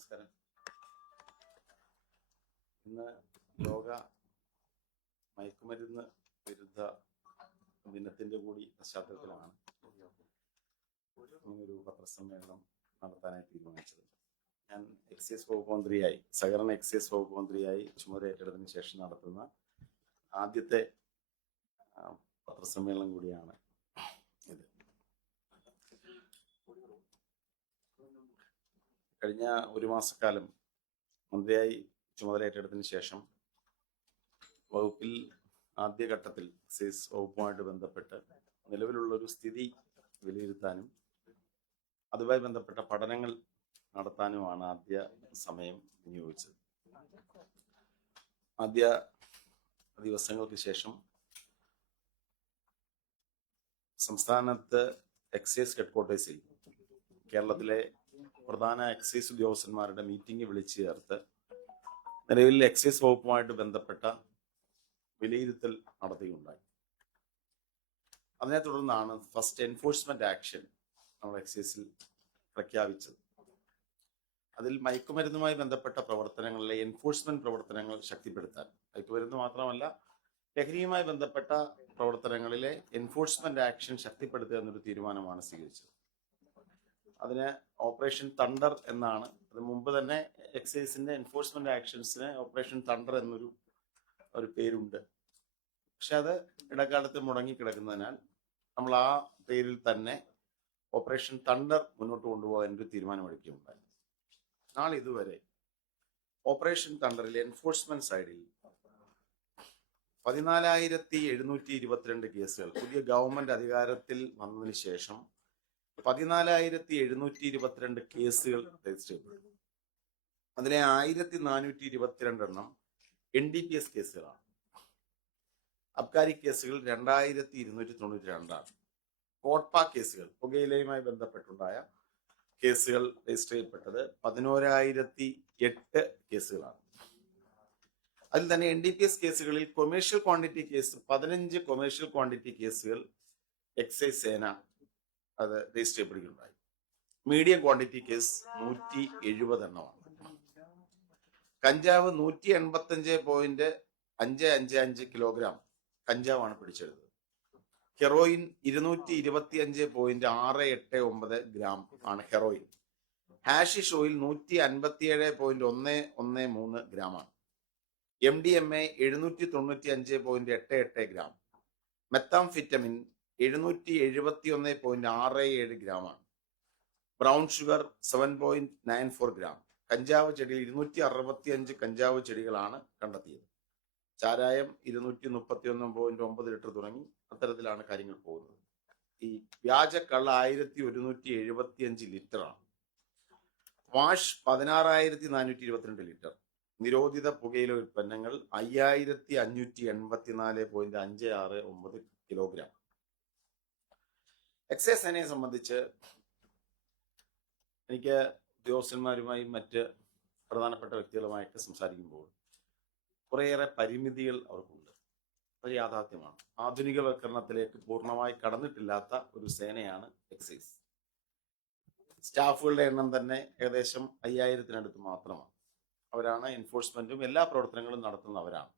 നമസ്കാരം. ഇന്ന് ലോക മയക്കുമരുന്ന് വിരുദ്ധ ദിനത്തിന്റെ കൂടി പശ്ചാത്തലത്തിലാണ് ഇങ്ങനൊരു പത്രസമ്മേളനം നടത്താനായി തീരുമാനിച്ചത്. ഞാൻ എക്സൈസ് വകുപ്പ് മന്ത്രിയായി, സഹകരണ എക്സൈസ് വകുപ്പ് മന്ത്രിയായി ചുമതലയേറ്റെടുത്തതിന് ശേഷം നടത്തുന്ന ആദ്യത്തെ പത്രസമ്മേളനം കൂടിയാണ് ഇത്. കഴിഞ്ഞ ഒരു മാസക്കാലം മന്ത്രിയായി ചുമതലയേറ്റെടുത്തതിന് ശേഷം വകുപ്പിൽ ആദ്യഘട്ടത്തിൽ എക്സൈസ് വകുപ്പുമായിട്ട് ബന്ധപ്പെട്ട് നിലവിലുള്ളൊരു സ്ഥിതി വിലയിരുത്താനും അതുമായി ബന്ധപ്പെട്ട പഠനങ്ങൾ നടത്താനുമാണ് ആദ്യ സമയം വിനിയോഗിച്ചത്. ആദ്യ ദിവസങ്ങൾക്ക് ശേഷം സംസ്ഥാനത്ത് എക്സൈസ് ഹെഡ്ക്വാർട്ടേഴ്സിൽ കേരളത്തിലെ പ്രധാന എക്സൈസ് ഉദ്യോഗസ്ഥന്മാരുടെ മീറ്റിംഗ് വിളിച്ചു ചേർത്ത് നിലവിൽ എക്സൈസ് വകുപ്പുമായിട്ട് ബന്ധപ്പെട്ട വിലയിരുത്തൽ നടത്തുകയുണ്ടായി. അതിനെ തുടർന്നാണ് ഫസ്റ്റ് എൻഫോഴ്സ്മെന്റ് ആക്ഷൻ നമ്മൾ എക്സൈസിൽ പ്രഖ്യാപിച്ചത്. അതിൽ മയക്കുമരുന്നുമായി ബന്ധപ്പെട്ട പ്രവർത്തനങ്ങളിലെ എൻഫോഴ്സ്മെന്റ് പ്രവർത്തനങ്ങൾ ശക്തിപ്പെടുത്താൻ, മയക്കുമരുന്ന് മാത്രമല്ല ലഹരിയുമായി ബന്ധപ്പെട്ട പ്രവർത്തനങ്ങളിലെ എൻഫോഴ്സ്മെന്റ് ആക്ഷൻ ശക്തിപ്പെടുത്തുക എന്നൊരു തീരുമാനമാണ് സ്വീകരിച്ചത്. അതിന് ഓപ്പറേഷൻ തണ്ടർ എന്നാണ്. അത് മുമ്പ് തന്നെ എക്സൈസിന്റെ എൻഫോഴ്സ്മെന്റ് ആക്ഷൻസിന് ഓപ്പറേഷൻ തണ്ടർ എന്നൊരു പേരുണ്ട്. പക്ഷെ അത് ഇടക്കാലത്ത് മുടങ്ങിക്കിടക്കുന്നതിനാൽ നമ്മൾ ആ പേരിൽ തന്നെ ഓപ്പറേഷൻ തണ്ടർ മുന്നോട്ട് കൊണ്ടുപോകാൻ ഒരു തീരുമാനമെടുക്കുകയുണ്ടായി. നാളെ ഇതുവരെ ഓപ്പറേഷൻ തണ്ടറിൽ എൻഫോഴ്സ്മെന്റ് സൈഡിൽ 14,722 കേസുകൾ പുതിയ ഗവൺമെന്റ് അധികാരത്തിൽ വന്നതിന് ശേഷം 14,722 കേസുകൾ രജിസ്റ്റർ ചെയ്യപ്പെട്ടു. അതിലെ 1,422 എണ്ണം NDPS കേസുകളാണ്. അബ്കാരി കേസുകൾ 2,292 കോട്ട്പ കേസുകൾ, പുകയിലയുമായി ബന്ധപ്പെട്ടുണ്ടായ കേസുകൾ രജിസ്റ്റർ ചെയ്യപ്പെട്ടത് 11,008 കേസുകളാണ്. അതിൽ തന്നെ NDPS കേസുകളിൽ commercial quantity case 15 commercial quantity കേസുകൾ എക്സൈസ് സേന അത് രജിസ്റ്റർ ചെയ്യപ്പെടുകയുണ്ടായി. മീഡിയം ക്വാണ്ടിറ്റി കേസ് 170 എണ്ണമാണ്. കഞ്ചാവ് 185.555 കിലോഗ്രാം കഞ്ചാവാണ് പിടിച്ചെടുത്തത്. ഹെറോയിൻ 225.689 ഗ്രാം ആണ് ഹെറോയിൻ. ഹാഷിഷ് ഓയിൽ 157.113 ഗ്രാമാണ്. MDMA 795.88 gram. മെത്താംഫിറ്റമിൻ 771.67 ഗ്രാമാണ്. Brown sugar 7.94 gram. കഞ്ചാവ് ചെടിയിൽ 265 കഞ്ചാവ് ചെടികളാണ് കണ്ടെത്തിയത്. ചാരായം 231.9 ലിറ്റർ തുടങ്ങി അത്തരത്തിലാണ് കാര്യങ്ങൾ പോകുന്നത്. ഈ വ്യാജ കള്ള 1,175 ലിറ്ററാണ്. Wash 16,422 litre. നിരോധിത പുകയില ഉൽപ്പന്നങ്ങൾ 5,584.569 കിലോഗ്രാം. എക്സൈസ് സേനയെ സംബന്ധിച്ച് എനിക്ക് ഉദ്യോഗസ്ഥന്മാരുമായും മറ്റ് പ്രധാനപ്പെട്ട വ്യക്തികളുമായിട്ട് സംസാരിക്കുമ്പോൾ കുറേയേറെ പരിമിതികൾ അവർക്കുണ്ട്. അത് യാഥാർത്ഥ്യമാണ്. ആധുനികവൽക്കരണത്തിലേക്ക് പൂർണ്ണമായി കടന്നിട്ടില്ലാത്ത ഒരു സേനയാണ് എക്സൈസ്. സ്റ്റാഫുകളുടെ എണ്ണം തന്നെ ഏകദേശം 5,000-നടുത്ത് മാത്രമാണ്. അവരാണ് എൻഫോഴ്സ്മെന്റും എല്ലാ പ്രവർത്തനങ്ങളും നടത്തുന്നവരാണ്.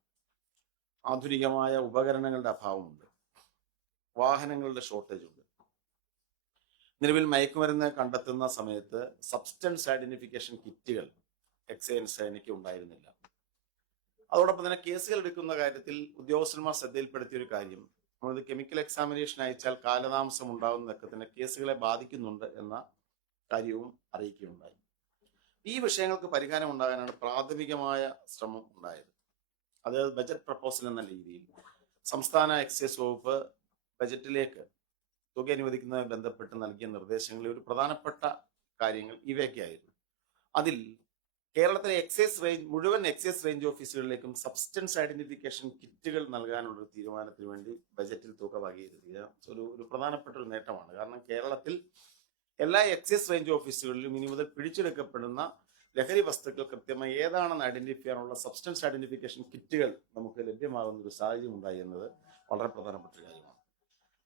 ആധുനികമായ ഉപകരണങ്ങളുടെ അഭാവമുണ്ട്. വാഹനങ്ങളുടെ ഷോർട്ടേജ് ഉണ്ട്. നിലവിൽ മയക്കുമരുന്ന് കണ്ടെത്തുന്ന സമയത്ത് സബ്സ്റ്റൻസ് ഐഡന്റിഫിക്കേഷൻ കിറ്റുകൾ എക്സൈസ് സേനയ്ക്ക് ഉണ്ടായിരുന്നില്ല. അതോടൊപ്പം തന്നെ കേസുകൾ എടുക്കുന്ന കാര്യത്തിൽ ഉദ്യോഗസ്ഥന്മാർ ശ്രദ്ധയിൽപ്പെടുത്തിയ ഒരു കാര്യം, നമ്മളിത് കെമിക്കൽ എക്സാമിനേഷൻ അയച്ചാൽ കാലതാമസം ഉണ്ടാകുന്നതൊക്കെ തന്നെ കേസുകളെ ബാധിക്കുന്നുണ്ട് എന്ന കാര്യവും അറിയിക്കുകയുണ്ടായി. ഈ വിഷയങ്ങൾക്ക് പരിഹാരം ഉണ്ടാകാനാണ് പ്രാഥമികമായ ശ്രമം ഉണ്ടായത്. അത് ബജറ്റ് പ്രപ്പോസൽ എന്ന രീതിയിൽ സംസ്ഥാന എക്സൈസ് വകുപ്പ് ബജറ്റിലേക്ക് തുക അനുവദിക്കുന്നതുമായി ബന്ധപ്പെട്ട് നൽകിയ നിർദ്ദേശങ്ങളിൽ ഒരു പ്രധാനപ്പെട്ട കാര്യങ്ങൾ ഇവയൊക്കെയായിരുന്നു. അതിൽ കേരളത്തിലെ മുഴുവൻ എക്സൈസ് റേഞ്ച് ഓഫീസുകളിലേക്കും സബ്സ്റ്റൻസ് ഐഡന്റിഫിക്കേഷൻ കിറ്റുകൾ നൽകാനുള്ള തീരുമാനത്തിന് വേണ്ടി ബജറ്റിൽ തുക വകയിരുത്തിയ ഒരു പ്രധാനപ്പെട്ട ഒരു നേട്ടമാണ്. കാരണം കേരളത്തിൽ എല്ലാ എക്സൈസ് റേഞ്ച് ഓഫീസുകളിലും ഇനി മുതൽ പിടിച്ചെടുക്കപ്പെടുന്ന ലഹരി വസ്തുക്കൾ കൃത്യമായി ഏതാണെന്ന് ഐഡന്റിഫൈ ചെയ്യാനുള്ള സബ്സ്റ്റൻസ് ഐഡന്റിഫിക്കേഷൻ കിറ്റുകൾ നമുക്ക് ലഭ്യമാകുന്ന ഒരു സാഹചര്യം ഉണ്ടായി എന്നത് വളരെ പ്രധാനപ്പെട്ട ഒരു കാര്യമാണ്.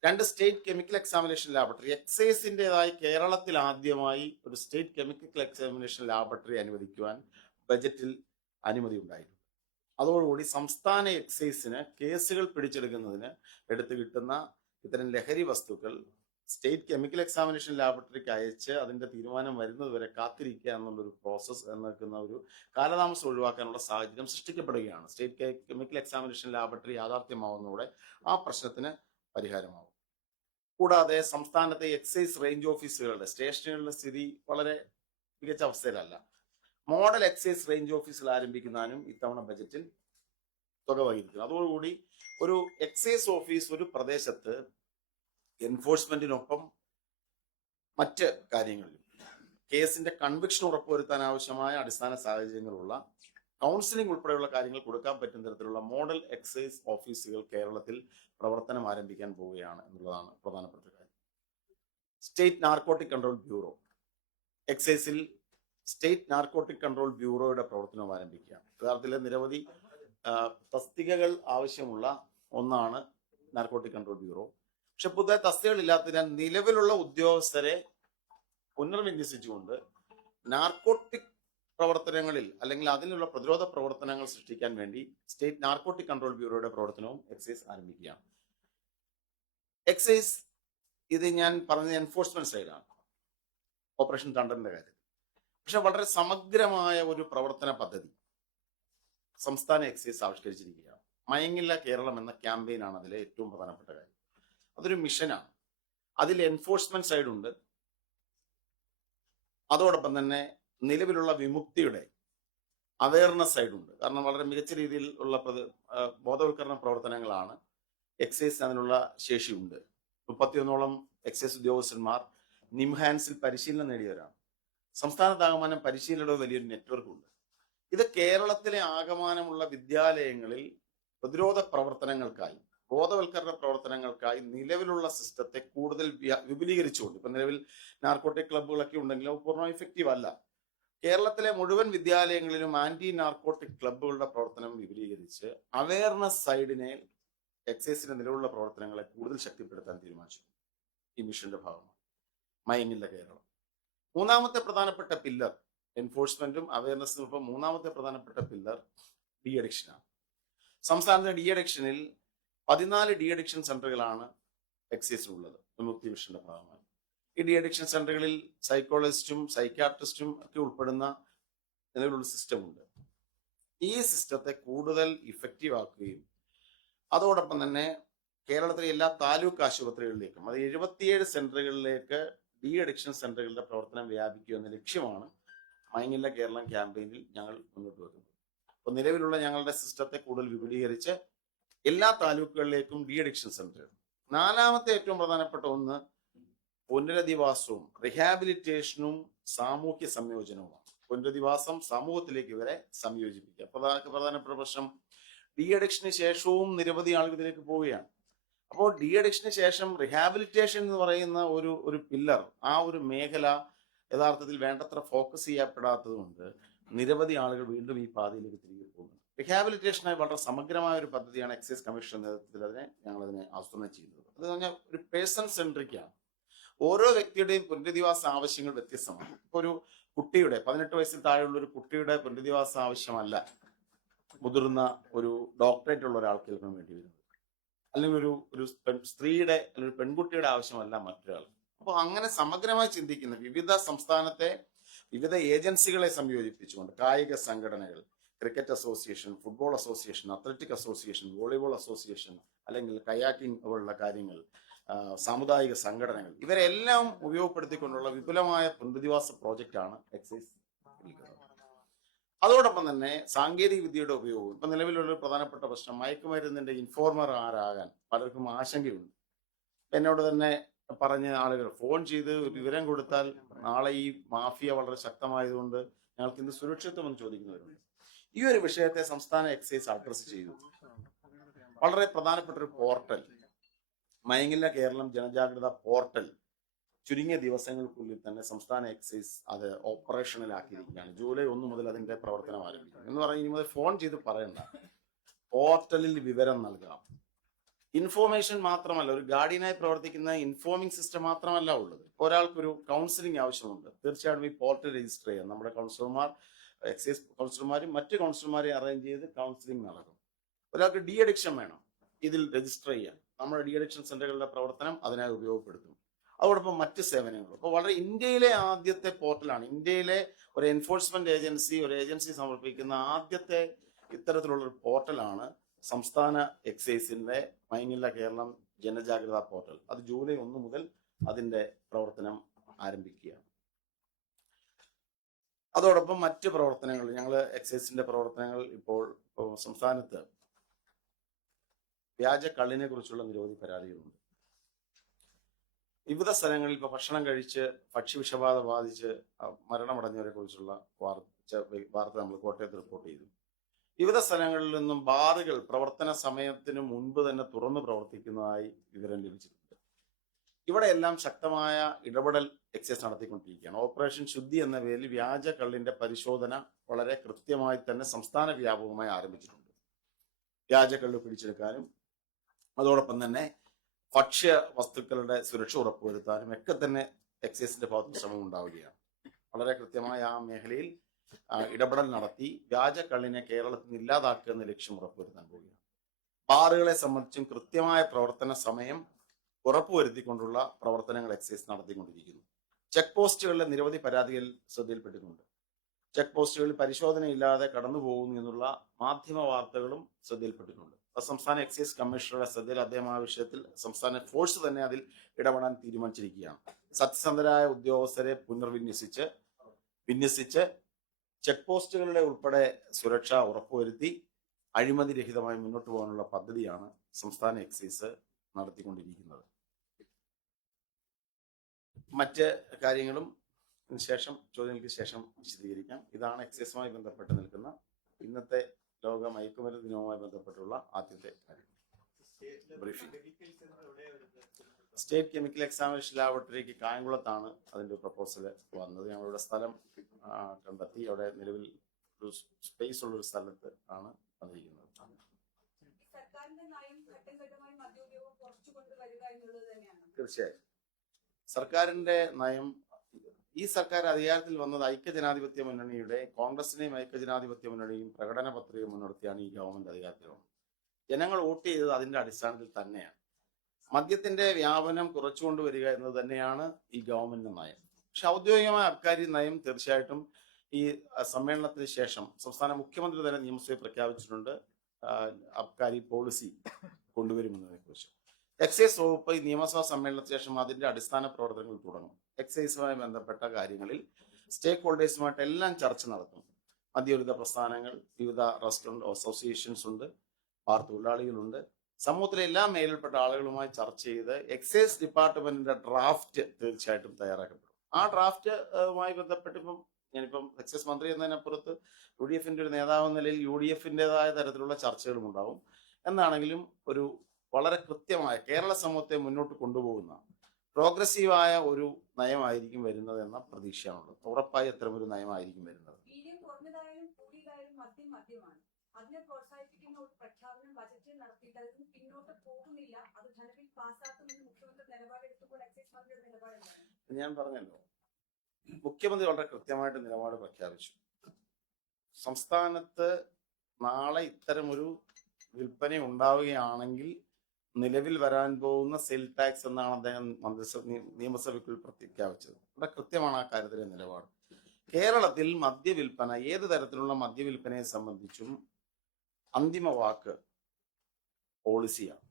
രണ്ട് സ്റ്റേറ്റ് കെമിക്കൽ എക്സാമിനേഷൻ ലാബറട്ടറി. എക്സൈസിൻ്റെതായി കേരളത്തിൽ ആദ്യമായി ഒരു സ്റ്റേറ്റ് കെമിക്കൽ എക്സാമിനേഷൻ ലാബറട്ടറി അനുവദിക്കുവാൻ ബജറ്റിൽ അനുമതി ഉണ്ടായിരുന്നു. അതോടുകൂടി സംസ്ഥാന എക്സൈസിന് കേസുകൾ പിടിച്ചെടുക്കുന്നതിന് എടുത്തു കിട്ടുന്ന ഇത്തരം ലഹരി വസ്തുക്കൾ സ്റ്റേറ്റ് കെമിക്കൽ എക്സാമിനേഷൻ ലാബറട്ടറിക്ക് അയച്ച് അതിന്റെ തീരുമാനം വരുന്നത് വരെ കാത്തിരിക്കുക എന്നുള്ളൊരു പ്രോസസ്സ് എന്നൊക്കുന്ന ഒരു കാലതാമസം ഒഴിവാക്കാനുള്ള സാഹചര്യം സൃഷ്ടിക്കപ്പെടുകയാണ്. സ്റ്റേറ്റ് കെമിക്കൽ എക്സാമിനേഷൻ ലാബറട്ടറി യാഥാർത്ഥ്യമാവുന്നതോടെ ആ പ്രശ്നത്തിന് പരിഹാരമാവും. കൂടാതെ സംസ്ഥാനത്തെ എക്സൈസ് റേഞ്ച് ഓഫീസുകളുടെ സ്റ്റേഷനുകളുടെ സ്ഥിതി വളരെ മികച്ച അവസ്ഥയിലല്ല. മോഡൽ എക്സൈസ് റേഞ്ച് ഓഫീസുകൾ ആരംഭിക്കുന്നതിനും ഇത്തവണ ബജറ്റിൽ തുക വഹിക്കുന്നു. അതോടുകൂടി ഒരു എക്സൈസ് ഓഫീസ് ഒരു പ്രദേശത്ത് എൻഫോഴ്സ്മെന്റിനൊപ്പം മറ്റ് കാര്യങ്ങളിലും കേസിന്റെ കൺവിക്ഷൻ ഉറപ്പുവരുത്താൻ ആവശ്യമായ അടിസ്ഥാന സാഹചര്യങ്ങളുള്ള കൗൺസിലിംഗ് ഉൾപ്പെടെയുള്ള കാര്യങ്ങൾ കൊടുക്കാൻ പറ്റുന്ന തരത്തിലുള്ള മോഡൽ എക്സൈസ് ഓഫീസുകൾ കേരളത്തിൽ പ്രവർത്തനം ആരംഭിക്കാൻ പോവുകയാണ് എന്നുള്ളതാണ് പ്രധാനപ്പെട്ട കാര്യം. State narcotic control bureau. എക്സൈസിൽ സ്റ്റേറ്റ് നാർക്കോട്ടിക് കൺട്രോൾ ബ്യൂറോയുടെ പ്രവർത്തനം ആരംഭിക്കുകയാണ്. യഥാർത്ഥത്തിൽ നിരവധി തസ്തികകൾ ആവശ്യമുള്ള ഒന്നാണ് നാർക്കോട്ടിക് കൺട്രോൾ ബ്യൂറോ. പക്ഷെ പുതിയ തസ്തികകളില്ലാത്തതിനാൽ നിലവിലുള്ള ഉദ്യോഗസ്ഥരെ പുനർവിന്യസിച്ചുകൊണ്ട് നാർക്കോട്ടിക് പ്രവർത്തനങ്ങളിൽ അല്ലെങ്കിൽ അതിനുള്ള പ്രതിരോധ പ്രവർത്തനങ്ങൾ സൃഷ്ടിക്കാൻ വേണ്ടി സ്റ്റേറ്റ് നാർക്കോട്ടിക് കൺട്രോൾ ബ്യൂറോയുടെ പ്രവർത്തനവും എക്സൈസ് ആരംഭിക്കുകയാണ്. എക്സൈസ് ഇത് ഞാൻ പറഞ്ഞ എൻഫോഴ്സ്മെന്റ് സൈഡാണ്, ഓപ്പറേഷൻ തണ്ടറിന്റെ കാര്യം. പക്ഷെ വളരെ സമഗ്രമായ ഒരു പ്രവർത്തന പദ്ധതി സംസ്ഥാന എക്സൈസ് ആവിഷ്കരിച്ചിരിക്കുകയാണ്. മയങ്ങില്ല കേരളം എന്ന ക്യാമ്പയിനാണ് അതിലെ ഏറ്റവും പ്രധാനപ്പെട്ട കാര്യം. അതൊരു മിഷനാണ്. അതിൽ എൻഫോഴ്സ്മെന്റ് സൈഡ് ഉണ്ട്, അതോടൊപ്പം തന്നെ നിലവിലുള്ള വിമുക്തിയുടെ അവയർനെസ് സൈഡുണ്ട്. കാരണം വളരെ മികച്ച രീതിയിൽ ഉള്ള ബോധവൽക്കരണ പ്രവർത്തനങ്ങളാണ് എക്സൈസ് അതിനുള്ള ശേഷിയുണ്ട്. 31ഓളം എക്സൈസ് ഉദ്യോഗസ്ഥന്മാർ നിംഹാൻസിൽ പരിശീലനം നേടിയവരാണ്. സംസ്ഥാനത്താകമാനം പരിശീലനയുടെ വലിയൊരു നെറ്റ്വർക്ക് ഉണ്ട്. ഇത് കേരളത്തിലെ ആകമാനമുള്ള വിദ്യാലയങ്ങളിൽ പ്രതിരോധ പ്രവർത്തനങ്ങൾക്കായി, ബോധവൽക്കരണ പ്രവർത്തനങ്ങൾക്കായി നിലവിലുള്ള സിസ്റ്റത്തെ കൂടുതൽ വിപുലീകരിച്ചുകൊണ്ട്, ഇപ്പൊ നിലവിൽ നാർക്കോട്ടിക് ക്ലബ്ബുകളൊക്കെ ഉണ്ടെങ്കിലും പൂർണ്ണ ഇഫക്റ്റീവ് അല്ല. കേരളത്തിലെ മുഴുവൻ വിദ്യാലയങ്ങളിലും ആന്റി നാർക്കോട്ടിക് ക്ലബ്ബുകളുടെ പ്രവർത്തനം വിപുലീകരിച്ച് അവയർനെസ് സൈഡിനെ എക്സൈസിന്റെ നിലവിലുള്ള പ്രവർത്തനങ്ങളെ കൂടുതൽ ശക്തിപ്പെടുത്താൻ തീരുമാനിച്ചു. ഈ മിഷന്റെ ഭാഗമാണ് മയങ്ങില്ല കേരളം. മൂന്നാമത്തെ പ്രധാനപ്പെട്ട പില്ലർ എൻഫോഴ്സ്മെന്റും അവയർനെസ്സിനൊപ്പം മൂന്നാമത്തെ പ്രധാനപ്പെട്ട പില്ലർ ഡി അഡിക്ഷനാണ്. സംസ്ഥാനത്തെ ഡി അഡിക്ഷനിൽ 14 ഡി അഡിക്ഷൻ സെന്ററുകളാണ് എക്സൈസിലുള്ളത് വിമുക്തി മിഷന്റെ ഭാഗമായി. ഈ ഡി അഡിക്ഷൻ സെന്ററുകളിൽ സൈക്കോളജിസ്റ്റും സൈക്യാട്രിസ്റ്റും ഒക്കെ ഉൾപ്പെടുന്ന നിലവിലുള്ള സിസ്റ്റം ഉണ്ട്. ഈ സിസ്റ്റത്തെ കൂടുതൽ ഇഫക്റ്റീവ് ആക്കുകയും അതോടൊപ്പം തന്നെ കേരളത്തിലെ എല്ലാ താലൂക്ക് ആശുപത്രികളിലേക്കും, അത് 77 സെന്ററുകളിലേക്ക് ഡി അഡിക്ഷൻ സെന്ററുകളുടെ പ്രവർത്തനം വ്യാപിക്കുക എന്ന ലക്ഷ്യമാണ് മയങ്ങില്ല കേരളം ക്യാമ്പയിനിൽ ഞങ്ങൾ മുന്നോട്ട് വെക്കുന്നത്. അപ്പോൾ നിലവിലുള്ള ഞങ്ങളുടെ സിസ്റ്റത്തെ കൂടുതൽ വിപുലീകരിച്ച് എല്ലാ താലൂക്കുകളിലേക്കും ഡി അഡിക്ഷൻ സെന്ററുകൾ. നാലാമത്തെ ഏറ്റവും പ്രധാനപ്പെട്ട ഒന്ന് പുനരധിവാസവും റിഹാബിലിറ്റേഷനും സാമൂഹ്യ സംയോജനവുമാണ്. പുനരധിവാസം സമൂഹത്തിലേക്ക് ഇവരെ സംയോജിപ്പിക്കുക. പ്രധാനപ്പെട്ട പ്രശ്നം ഡി അഡിക്ഷന് ശേഷവും നിരവധി ആളുകൾ ഇതിലേക്ക് പോവുകയാണ്. അപ്പോൾ ഡി അഡിക്ഷന് ശേഷം റിഹാബിലിറ്റേഷൻ എന്ന് പറയുന്ന ഒരു പില്ലർ, ആ ഒരു മേഖല യഥാർത്ഥത്തിൽ വേണ്ടത്ര ഫോക്കസ് ചെയ്യപ്പെടാത്തത് കൊണ്ട് നിരവധി ആളുകൾ വീണ്ടും ഈ പാതയിലേക്ക് തിരികെ പോകുന്നു. റിഹാബിലിറ്റേഷനായി വളരെ സമഗ്രമായ ഒരു പദ്ധതിയാണ് എക്സൈസ് കമ്മീഷന്റെ നേതൃത്വത്തിൽ ഞങ്ങളതിനെ ആസൂത്രണം ചെയ്യുന്നത്. അത് പറഞ്ഞാൽ ഒരു പേഴ്സൺ സെൻട്രിക്കാണ്. ഓരോ വ്യക്തിയുടെയും പുനരധിവാസ ആവശ്യങ്ങൾ വ്യത്യസ്തമാണ്. ഇപ്പൊ ഒരു കുട്ടിയുടെ 18 വയസ്സിൽ താഴെയുള്ള ഒരു കുട്ടിയുടെ പുനരധിവാസ ആവശ്യമല്ല മുതിർന്ന ഒരു ഡോക്ടറേറ്റ് ഉള്ള ഒരാൾക്ക് കേൾക്കാൻ വേണ്ടി വരുന്നത്, അല്ലെങ്കിൽ ഒരു സ്ത്രീയുടെ അല്ലെങ്കിൽ ഒരു പെൺകുട്ടിയുടെ ആവശ്യമല്ല മറ്റൊരാൾ. അപ്പോൾ അങ്ങനെ സമഗ്രമായി ചിന്തിക്കുന്ന വിവിധ സംസ്ഥാനത്തെ വിവിധ ഏജൻസികളെ സംയോജിപ്പിച്ചുകൊണ്ട് കായിക സംഘടനകൾ, cricket association, football association, athletic association, volleyball association, അല്ലെങ്കിൽ കയാക്കിംഗ് പോലുള്ള കാര്യങ്ങൾ, സാമുദായിക സംഘടനകൾ, ഇവരെല്ലാം ഉപയോഗപ്പെടുത്തിക്കൊണ്ടുള്ള വിപുലമായ പുനരധിവാസ പ്രോജക്റ്റാണ് എക്സൈസ്. അതോടൊപ്പം തന്നെ സാങ്കേതിക വിദ്യയുടെ ഉപയോഗവും. ഇപ്പൊ നിലവിലുള്ള പ്രധാനപ്പെട്ട പ്രശ്നം മയക്കുമരുന്നിന്റെ ഇൻഫോർമർ ആരാകാൻ പലർക്കും ആശങ്കയുണ്ട്. എന്നോട് തന്നെ പറഞ്ഞ ആളുകൾ ഫോൺ ചെയ്ത് ഒരു വിവരം കൊടുത്താൽ നാളെ ഈ മാഫിയ വളരെ ശക്തമായതുകൊണ്ട് ഞങ്ങൾക്ക് ഇന്ന് സുരക്ഷിതത്വം എന്ന് ചോദിക്കുന്നവരുണ്ട്. ഈ ഒരു വിഷയത്തെ സംസ്ഥാന എക്സൈസ് അഡ്രസ് ചെയ്തു. വളരെ പ്രധാനപ്പെട്ട ഒരു പോർട്ടൽ, മയങ്ങില്ല കേരളം ജനജാഗ്രത പോർട്ടൽ, ചുരുങ്ങിയ ദിവസങ്ങൾക്കുള്ളിൽ തന്നെ സംസ്ഥാന എക്സൈസ് അത് ഓപ്പറേഷണലാക്കിയിരിക്കുകയാണ്. ജൂലൈ 1 മുതൽ അതിന്റെ പ്രവർത്തനം ആരംഭിക്കും എന്ന് പറഞ്ഞാൽ ഇനി മുതൽ ഫോൺ ചെയ്ത് പറയണ്ട, പോർട്ടലിൽ വിവരം നൽകാം. ഇൻഫോർമേഷൻ മാത്രമല്ല, ഒരു ഗാർഡിയനായി പ്രവർത്തിക്കുന്ന ഇൻഫോമിംഗ് സിസ്റ്റം മാത്രമല്ല ഉള്ളത്. ഒരാൾക്കൊരു കൗൺസിലിംഗ് ആവശ്യമുണ്ട്, തീർച്ചയായിട്ടും ഈ പോർട്ടൽ രജിസ്റ്റർ ചെയ്യാം. നമ്മുടെ കൗൺസിലർമാർ, എക്സൈസ് കൗൺസിലർമാരും മറ്റ് കൗൺസിലർമാരെ അറേഞ്ച് ചെയ്ത് കൗൺസിലിംഗ് നടക്കും. ഒരാൾക്ക് ഡി അഡിക്ഷൻ വേണം, ഇതിൽ രജിസ്റ്റർ ചെയ്യാം. നമ്മുടെ ഡി അഡിക്ഷൻ സെന്ററുകളുടെ പ്രവർത്തനം അതിനായി ഉപയോഗപ്പെടുത്തും. അതോടൊപ്പം മറ്റ് സേവനങ്ങളും. അപ്പോൾ വളരെ ഇന്ത്യയിലെ ആദ്യത്തെ പോർട്ടലാണ്, ഇന്ത്യയിലെ ഒരു എൻഫോഴ്സ്മെന്റ് ഏജൻസി, ഒരു ഏജൻസി സമർപ്പിക്കുന്ന ആദ്യത്തെ ഇത്തരത്തിലുള്ള ഒരു പോർട്ടലാണ് സംസ്ഥാന എക്സൈസിന്റെ മൈനില്ല കേരളം ജനജാഗ്രതാ പോർട്ടൽ. അത് ജൂലൈ 1 മുതൽ അതിന്റെ പ്രവർത്തനം ആരംഭിക്കുകയാണ്. അതോടൊപ്പം മറ്റ് പ്രവർത്തനങ്ങൾ, ഞങ്ങൾ എക്സൈസിന്റെ പ്രവർത്തനങ്ങൾ ഇപ്പോൾ സംസ്ഥാനത്ത് വ്യാജ കള്ളിനെ കുറിച്ചുള്ള നിരവധി പരാതികളുണ്ട്. വിവിധ സ്ഥലങ്ങളിൽ ഇപ്പോൾ ഭക്ഷണം കഴിച്ച് ഭക്ഷ്യവിഷബാധ ബാധിച്ച് മരണമടഞ്ഞവരെ കുറിച്ചുള്ള വാർത്ത നമ്മൾ കോട്ടയത്ത് റിപ്പോർട്ട് ചെയ്തു. വിവിധ സ്ഥലങ്ങളിൽ നിന്നും ബാറുകൾ പ്രവർത്തന സമയത്തിന് മുൻപ് തന്നെ തുറന്നു പ്രവർത്തിക്കുന്നതായി വിവരം ലഭിച്ചിട്ടുണ്ട്. ഇവിടെയെല്ലാം ശക്തമായ ഇടപെടൽ എക്സൈസ് നടത്തിക്കൊണ്ടിരിക്കുകയാണ്. ഓപ്പറേഷൻ ശുദ്ധി എന്ന പേരിൽ വ്യാജ കള്ളിന്റെ പരിശോധന വളരെ കൃത്യമായി തന്നെ സംസ്ഥാന വ്യാപകമായി ആരംഭിച്ചിട്ടുണ്ട്. വ്യാജ കള്ള് പിടിച്ചെടുക്കാനും അതോടൊപ്പം തന്നെ ഭക്ഷ്യ വസ്തുക്കളുടെ സുരക്ഷ ഉറപ്പുവരുത്താനും ഒക്കെ തന്നെ എക്സൈസിന്റെ ഭാഗത്ത് ശ്രമം ഉണ്ടാവുകയാണ്. വളരെ കൃത്യമായ ആ മേഖലയിൽ ഇടപെടൽ നടത്തി വ്യാജ കള്ളിനെ കേരളത്തിൽ നിന്ന് ഇല്ലാതാക്കുക എന്ന ലക്ഷ്യം ഉറപ്പുവരുത്താൻ പോവുകയാണ്. ബാറുകളെ സംബന്ധിച്ചും കൃത്യമായ പ്രവർത്തന സമയം ഉറപ്പുവരുത്തിക്കൊണ്ടുള്ള പ്രവർത്തനങ്ങൾ എക്സൈസ് നടത്തിക്കൊണ്ടിരിക്കുന്നു. ചെക്ക് പോസ്റ്റുകളിലെ നിരവധി പരാതികൾ ശ്രദ്ധയിൽപ്പെട്ടിട്ടുണ്ട്. ചെക്ക് പോസ്റ്റുകളിൽ പരിശോധനയില്ലാതെ കടന്നു പോകുന്നു എന്നുള്ള മാധ്യമ വാർത്തകളും ശ്രദ്ധയിൽപ്പെട്ടിട്ടുണ്ട്. സംസ്ഥാന എക്സൈസ് കമ്മീഷണറുടെ ശ്രദ്ധയിൽ അദ്ദേഹം ആ വിഷയത്തിൽ സംസ്ഥാന ഫോഴ്സ് തന്നെ അതിൽ ഇടപെടാൻ തീരുമാനിച്ചിരിക്കുകയാണ്. സത്യസന്ധരായ ഉദ്യോഗസ്ഥരെ വിന്യസിച്ച് ചെക്ക് പോസ്റ്റുകളുടെ ഉൾപ്പെടെ സുരക്ഷ ഉറപ്പുവരുത്തി അഴിമതി രഹിതമായി മുന്നോട്ട് പോകാനുള്ള പദ്ധതിയാണ് സംസ്ഥാന എക്സൈസ് നടത്തിക്കൊണ്ടിരിക്കുന്നത്. മറ്റ് കാര്യങ്ങളും ശേഷം ചോദ്യങ്ങൾക്ക് ശേഷം വിശദീകരിക്കാം. ഇതാണ് എക്സൈസുമായി ബന്ധപ്പെട്ട് നിൽക്കുന്ന ഇന്നത്തെ ലോക മയക്കുമരുന്ന് ദിനവുമായി ബന്ധപ്പെട്ടുള്ള ആദ്യത്തെ കാര്യം. ബ്രീഫിംഗ്. സ്റ്റേറ്റ് കെമിക്കൽ എക്സാമിനേഷൻ ലാബോറട്ടറിക്ക് കായംകുളത്താണ് അതിന്റെ പ്രപ്പോസൽ വന്നത്. ഞങ്ങളുടെ സ്ഥലം കണ്ടെത്തി, അവിടെ നിലവിൽ ഒരു സ്പേസ് ഉള്ള ഒരു സ്ഥലത്ത് ആണ് വന്നിരിക്കുന്നത്. തീർച്ചയായും സർക്കാരിന്റെ നയം, ഈ സർക്കാർ അധികാരത്തിൽ വന്നത് ഐക്യജനാധിപത്യ മുന്നണിയുടെ, കോൺഗ്രസിനെയും ഐക്യജനാധിപത്യ മുന്നണിയും പ്രകടന പത്രിക മുൻനിർത്തിയാണ് ഈ ഗവൺമെന്റ് അധികാരത്തിൽ വന്നത്. ജനങ്ങൾ വോട്ട് ചെയ്തത് അതിന്റെ അടിസ്ഥാനത്തിൽ തന്നെയാണ്. മദ്യത്തിന്റെ വ്യാപനം കുറച്ചുകൊണ്ടുവരിക എന്നത് തന്നെയാണ് ഈ ഗവൺമെന്റ് നയം. പക്ഷെ ഔദ്യോഗികമായ അബ്കാരി നയം തീർച്ചയായിട്ടും ഈ സമ്മേളനത്തിന് ശേഷം സംസ്ഥാന മുഖ്യമന്ത്രി തന്നെ നിയമസഭയിൽ പ്രഖ്യാപിച്ചിട്ടുണ്ട് അബ്കാരി പോളിസി കൊണ്ടുവരുമെന്നതിനെ കുറിച്ച്. എക്സൈസ് വകുപ്പ് ഈ നിയമസഭാ സമ്മേളനത്തിന് ശേഷം അതിന്റെ അടിസ്ഥാന പ്രവർത്തനങ്ങൾ തുടങ്ങും. എക്സൈസുമായി ബന്ധപ്പെട്ട കാര്യങ്ങളിൽ സ്റ്റേക്ക് ഹോൾഡേഴ്സുമായിട്ട് എല്ലാം ചർച്ച നടത്തും. മദ്യവിരുദ്ധ പ്രസ്ഥാനങ്ങൾ, വിവിധ റെസ്റ്റോറന്റ് അസോസിയേഷൻസ് ഉണ്ട്, ബാർ തൊഴിലാളികളുണ്ട്, സമൂഹത്തിലെ എല്ലാ മേഖലയിൽപ്പെട്ട ആളുകളുമായി ചർച്ച ചെയ്ത് എക്സൈസ് ഡിപ്പാർട്ട്മെന്റിന്റെ ഡ്രാഫ്റ്റ് തീർച്ചയായിട്ടും തയ്യാറാക്കപ്പെടും. ആ ഡ്രാഫ്റ്റുമായി ബന്ധപ്പെട്ട് ഞാനിപ്പം എക്സൈസ് മന്ത്രി എന്നതിനപ്പുറത്ത് UDF ഒരു നേതാവ് എന്ന നിലയിൽ UDF-ന്റേതായ തരത്തിലുള്ള ചർച്ചകളും ഉണ്ടാവും. എന്നാണെങ്കിലും ഒരു വളരെ കൃത്യമായ കേരള സമൂഹത്തെ മുന്നോട്ട് കൊണ്ടുപോകുന്ന പ്രോഗ്രസീവായ ഒരു നയമായിരിക്കും വരുന്നത് എന്ന പ്രതീക്ഷയാണുള്ളത്. ഉറപ്പായി അത്തരമൊരു നയമായിരിക്കും വരുന്നത്. അതിനെ പ്രോത്സാഹിപ്പിക്കുന്ന ഒരു പ്രഖ്യാപനം ബജറ്റിൽ നടത്തിയിട്ട് അതിന് പിന്നോട്ട് പോകുന്നില്ല. അത് ധനബിൽ പാസ്സാക്കുമെന്ന് മുഖ്യമന്ത്രി നിലപാടെടുത്തപ്പോൾ എക്സൈസ് മന്ത്രിയുടെ നിലപാടെന്താണ്? ഞാൻ പറഞ്ഞല്ലോ, മുഖ്യമന്ത്രി വളരെ കൃത്യമായിട്ട് നിലപാട് പ്രഖ്യാപിച്ചു. സംസ്ഥാനത്ത് നാളെ ഇത്തരമൊരു വിൽപ്പന ഉണ്ടാവുകയാണെങ്കിൽ നിലവിൽ വരാൻ പോകുന്ന സെൽ ടാക്സ് എന്നാണ് അദ്ദേഹം നിയമസഭയ്ക്കുள் പ്രഖ്യാപിച്ചത്. വളരെ കൃത്യമാണ് ആ കാര്യത്തിലെ നിലപാട്. കേരളത്തിൽ മദ്യവിൽപ്പന, ഏത് തരത്തിലുള്ള മദ്യവിൽപ്പനയെ സംബന്ധിച്ചും അന്തിമ വാക്ക് പോളിസിയാണ്.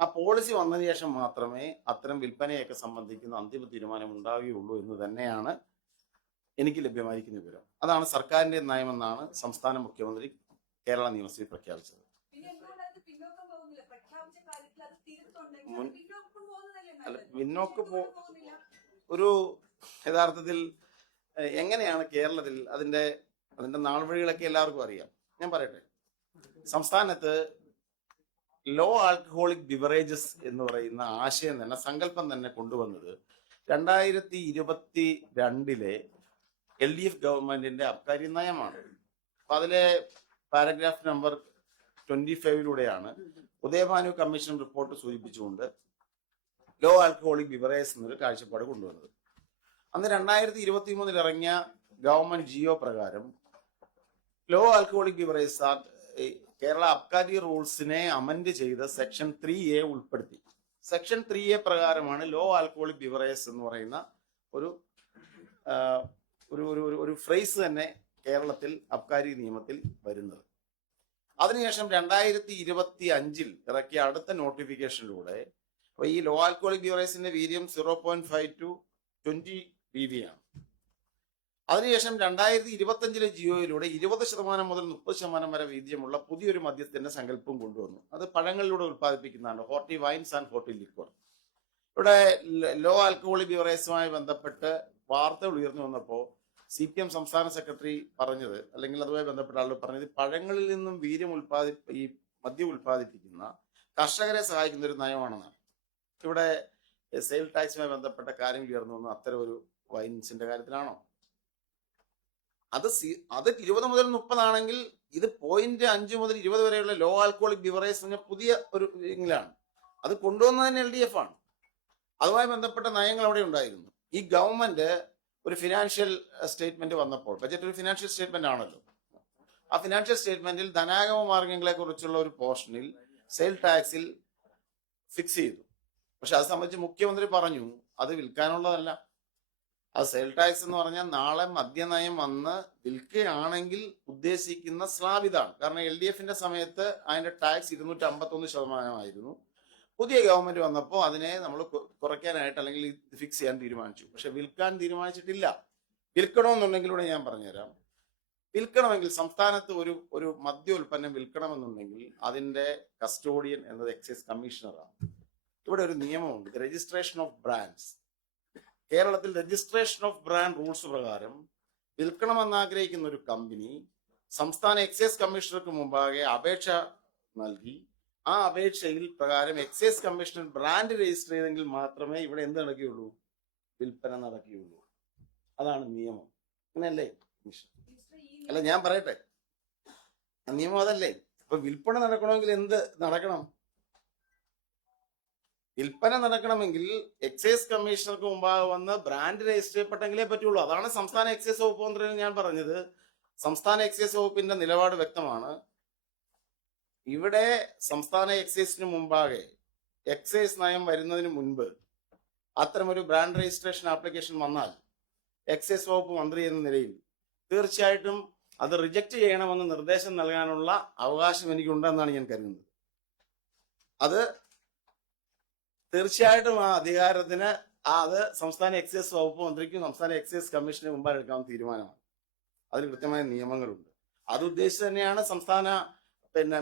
ആ പോളിസി വന്നതിന് ശേഷം മാത്രമേ അത്തരം വിൽപ്പനയൊക്കെ സംബന്ധിക്കുന്ന അന്തിമ തീരുമാനം ഉണ്ടാവുകയുള്ളൂ എന്ന് തന്നെയാണ് എനിക്ക് ലഭ്യമായിരിക്കുന്ന വിവരം. അതാണ് സർക്കാരിന്റെ നയമെന്നാണ് സംസ്ഥാന മുഖ്യമന്ത്രി കേരള നിയമസഭയിൽ പ്രഖ്യാപിച്ചത്. ഒരു യഥാർത്ഥത്തിൽ എങ്ങനെയാണ് കേരളത്തിൽ അതിന്റെ നാൾവഴികളൊക്കെ എല്ലാവർക്കും അറിയാം. ഞാൻ പറയട്ടെ, സംസ്ഥാനത്ത് ലോ ആൽക്കഹോളിക് ബിവറേജസ് എന്ന് പറയുന്ന ആശയം തന്നെ, സങ്കല്പം തന്നെ കൊണ്ടുവന്നത് 2022 LDF ഗവൺമെന്റിന്റെ അബ്കാരി നയമാണ്. അപ്പൊ അതിലെ paragraph number 25 Udayabhanu commission report സൂചിപ്പിച്ചുകൊണ്ട് ലോ ആൽക്കഹോളിക് ബിവറേജ് എന്നൊരു കാഴ്ചപ്പാട് കൊണ്ടുവന്നത്. അന്ന് 2023 ഇറങ്ങിയ ഗവൺമെന്റ് ജിയോ പ്രകാരം low alcoholic beverage Kerala abkari റൂൾസിനെ അമെന്റ് ചെയ്ത് സെക്ഷൻ 3A ഉൾപ്പെടുത്തി. സെക്ഷൻ 3A പ്രകാരമാണ് ലോ ആൽക്കഹോളിക് ബിവറേജ് എന്ന് പറയുന്ന ഒരു ഒരു ഫ്രേസ് തന്നെ കേരളത്തിൽ അബ്കാരി നിയമത്തിൽ വരുന്നത്. അതിനുശേഷം 2025 ഇറക്കിയ അടുത്ത നോട്ടിഫിക്കേഷനിലൂടെ ഈ ലോ ആൽക്കഹോളിക് ബിവറേജിന്റെ വീര്യം 0.5 to 20 PV ആണ്. അതിനുശേഷം 2025 ജിയോയിലൂടെ 20% മുതൽ 30% വരെ വീര്യമുള്ള പുതിയൊരു മദ്യത്തിന്റെ സങ്കല്പം കൊണ്ടുവന്നു. അത് പഴങ്ങളിലൂടെ ഉത്പാദിപ്പിക്കുന്നതാണ്, horti wines and horti liquor. ഇവിടെ ലോ ആൽക്കഹോളിക് ബിവറേജുമായി ബന്ധപ്പെട്ട് വാർത്തകൾ ഉയർന്നു വന്നപ്പോൾ CPM സംസ്ഥാന സെക്രട്ടറി പറഞ്ഞത്, അല്ലെങ്കിൽ അതുമായി ബന്ധപ്പെട്ട ആളുകൾ പറഞ്ഞത്, പഴങ്ങളിൽ നിന്നും വീര്യം ഈ മദ്യം ഉത്പാദിപ്പിക്കുന്ന കർഷകരെ സഹായിക്കുന്ന ഒരു നയമാണെന്നാണ്. ഇവിടെ സെയിൽ ടാക്സുമായി ബന്ധപ്പെട്ട കാര്യങ്ങൾ ഉയർന്നു വന്നു. അത്തരം ഒരു വൈൻസിന്റെ കാര്യത്തിലാണോ? അത് 20 മുതൽ 30 ആണെങ്കിൽ ഇത് 0.5 മുതൽ 20 വരെയുള്ള ലോ ആൽക്കഹോളിക് ബിവറേജ് എന്ന പുതിയ ഒരു ഇംഗ്ലാണ്. അത് കൊണ്ടുവന്നത് തന്നെ LDF ആണ്. അതുമായി ബന്ധപ്പെട്ട നയങ്ങൾ അവിടെ ഉണ്ടായിരുന്നു. ഈ ഗവൺമെന്റ് ഒരു ഫിനാൻഷ്യൽ സ്റ്റേറ്റ്മെന്റ് വന്നപ്പോൾ, ബജറ്റ് ഒരു ഫിനാൻഷ്യൽ സ്റ്റേറ്റ്മെന്റ് ആണല്ലോ, ആ ഫിനാൻഷ്യൽ സ്റ്റേറ്റ്മെന്റിൽ ധനാഗമ മാർഗങ്ങളെ കുറിച്ചുള്ള ഒരു പോർഷനിൽ സെയിൽ ടാക്സിൽ ഫിക്സ് ചെയ്തു. പക്ഷെ അത് സംബന്ധിച്ച് മുഖ്യമന്ത്രി പറഞ്ഞു അത് വിൽക്കാനുള്ളതല്ല. അത് സെയിൽ ടാക്സ് എന്ന് പറഞ്ഞാൽ നാളെ മദ്യനയം വന്ന് വിൽക്കുകയാണെങ്കിൽ ഉദ്ദേശിക്കുന്ന സ്ലാബ് ഇതാണ്. കാരണം LDFന്റെ സമയത്ത് അതിന്റെ ടാക്സ് 251% പുതിയ ഗവൺമെന്റ് വന്നപ്പോൾ അതിനെ നമ്മൾ കുറയ്ക്കാനായിട്ട് അല്ലെങ്കിൽ ഫിക്സ് ചെയ്യാൻ തീരുമാനിച്ചു. പക്ഷെ വിൽക്കാൻ തീരുമാനിച്ചിട്ടില്ല. വിൽക്കണമെന്നുണ്ടെങ്കിലൂടെ ഞാൻ പറഞ്ഞുതരാം. വിൽക്കണമെങ്കിൽ സംസ്ഥാനത്ത് ഒരു മദ്യ ഉൽപ്പന്നം വിൽക്കണമെന്നുണ്ടെങ്കിൽ അതിന്റെ കസ്റ്റോഡിയൻ എന്നത് എക്സൈസ് കമ്മീഷണറാണ്. ഇവിടെ ഒരു നിയമമുണ്ട്, രജിസ്ട്രേഷൻ ഓഫ് ബ്രാൻഡ്സ്. കേരളത്തിൽ രജിസ്ട്രേഷൻ ഓഫ് ബ്രാൻഡ് റൂൾസ് പ്രകാരം വിൽക്കണമെന്ന് ആഗ്രഹിക്കുന്ന ഒരു കമ്പനി സംസ്ഥാന എക്സൈസ് കമ്മീഷണർക്ക് മുമ്പാകെ അപേക്ഷ നൽകി ആ അപേക്ഷയിൽ പ്രകാരം എക്സൈസ് കമ്മീഷണർ ബ്രാൻഡ് രജിസ്റ്റർ ചെയ്തെങ്കിൽ മാത്രമേ ഇവിടെ എന്ത് നടക്കുകയുള്ളൂ? വിൽപ്പന നടക്കുകയുള്ളൂ. അതാണ് നിയമം. അങ്ങനെയല്ലേ? അല്ല, ഞാൻ പറയട്ടെ, നിയമം അതല്ലേ? അപ്പൊ വിൽപ്പന നടക്കണമെങ്കിൽ എന്ത് നടക്കണം? വിൽപ്പന നടക്കണമെങ്കിൽ എക്സൈസ് കമ്മീഷണർക്ക് മുമ്പാകെ വന്ന് ബ്രാൻഡ് രജിസ്റ്റർ ചെയ്യപ്പെട്ടെങ്കിലേ പറ്റുള്ളൂ. അതാണ് സംസ്ഥാന എക്സൈസ് വകുപ്പ് മന്ത്രി ഞാൻ പറഞ്ഞത്. സംസ്ഥാന എക്സൈസ് വകുപ്പിന്റെ നിലപാട് വ്യക്തമാണ്. ഇവിടെ സംസ്ഥാന എക്സൈസിന് മുമ്പാകെ എക്സൈസ് നയം വരുന്നതിന് മുൻപ് അത്തരമൊരു ബ്രാൻഡ് രജിസ്ട്രേഷൻ ആപ്ലിക്കേഷൻ വന്നാൽ എക്സൈസ് വകുപ്പ് മന്ത്രി എന്ന നിലയിൽ തീർച്ചയായിട്ടും അത് റിജക്റ്റ് ചെയ്യണമെന്ന് നിർദ്ദേശം നൽകാനുള്ള അവകാശം എനിക്കുണ്ടെന്നാണ് ഞാൻ കരുതുന്നത്. അത് തീർച്ചയായിട്ടും ആ അധികാരത്തിന് അത് സംസ്ഥാന എക്സൈസ് വകുപ്പ് മന്ത്രിക്കും സംസ്ഥാന എക്സൈസ് കമ്മീഷന് മുമ്പായി എടുക്കാവുന്ന തീരുമാനമാണ്. അതിന് കൃത്യമായ നിയമങ്ങളുണ്ട്. അത് ഉദ്ദേശിച്ച് തന്നെയാണ്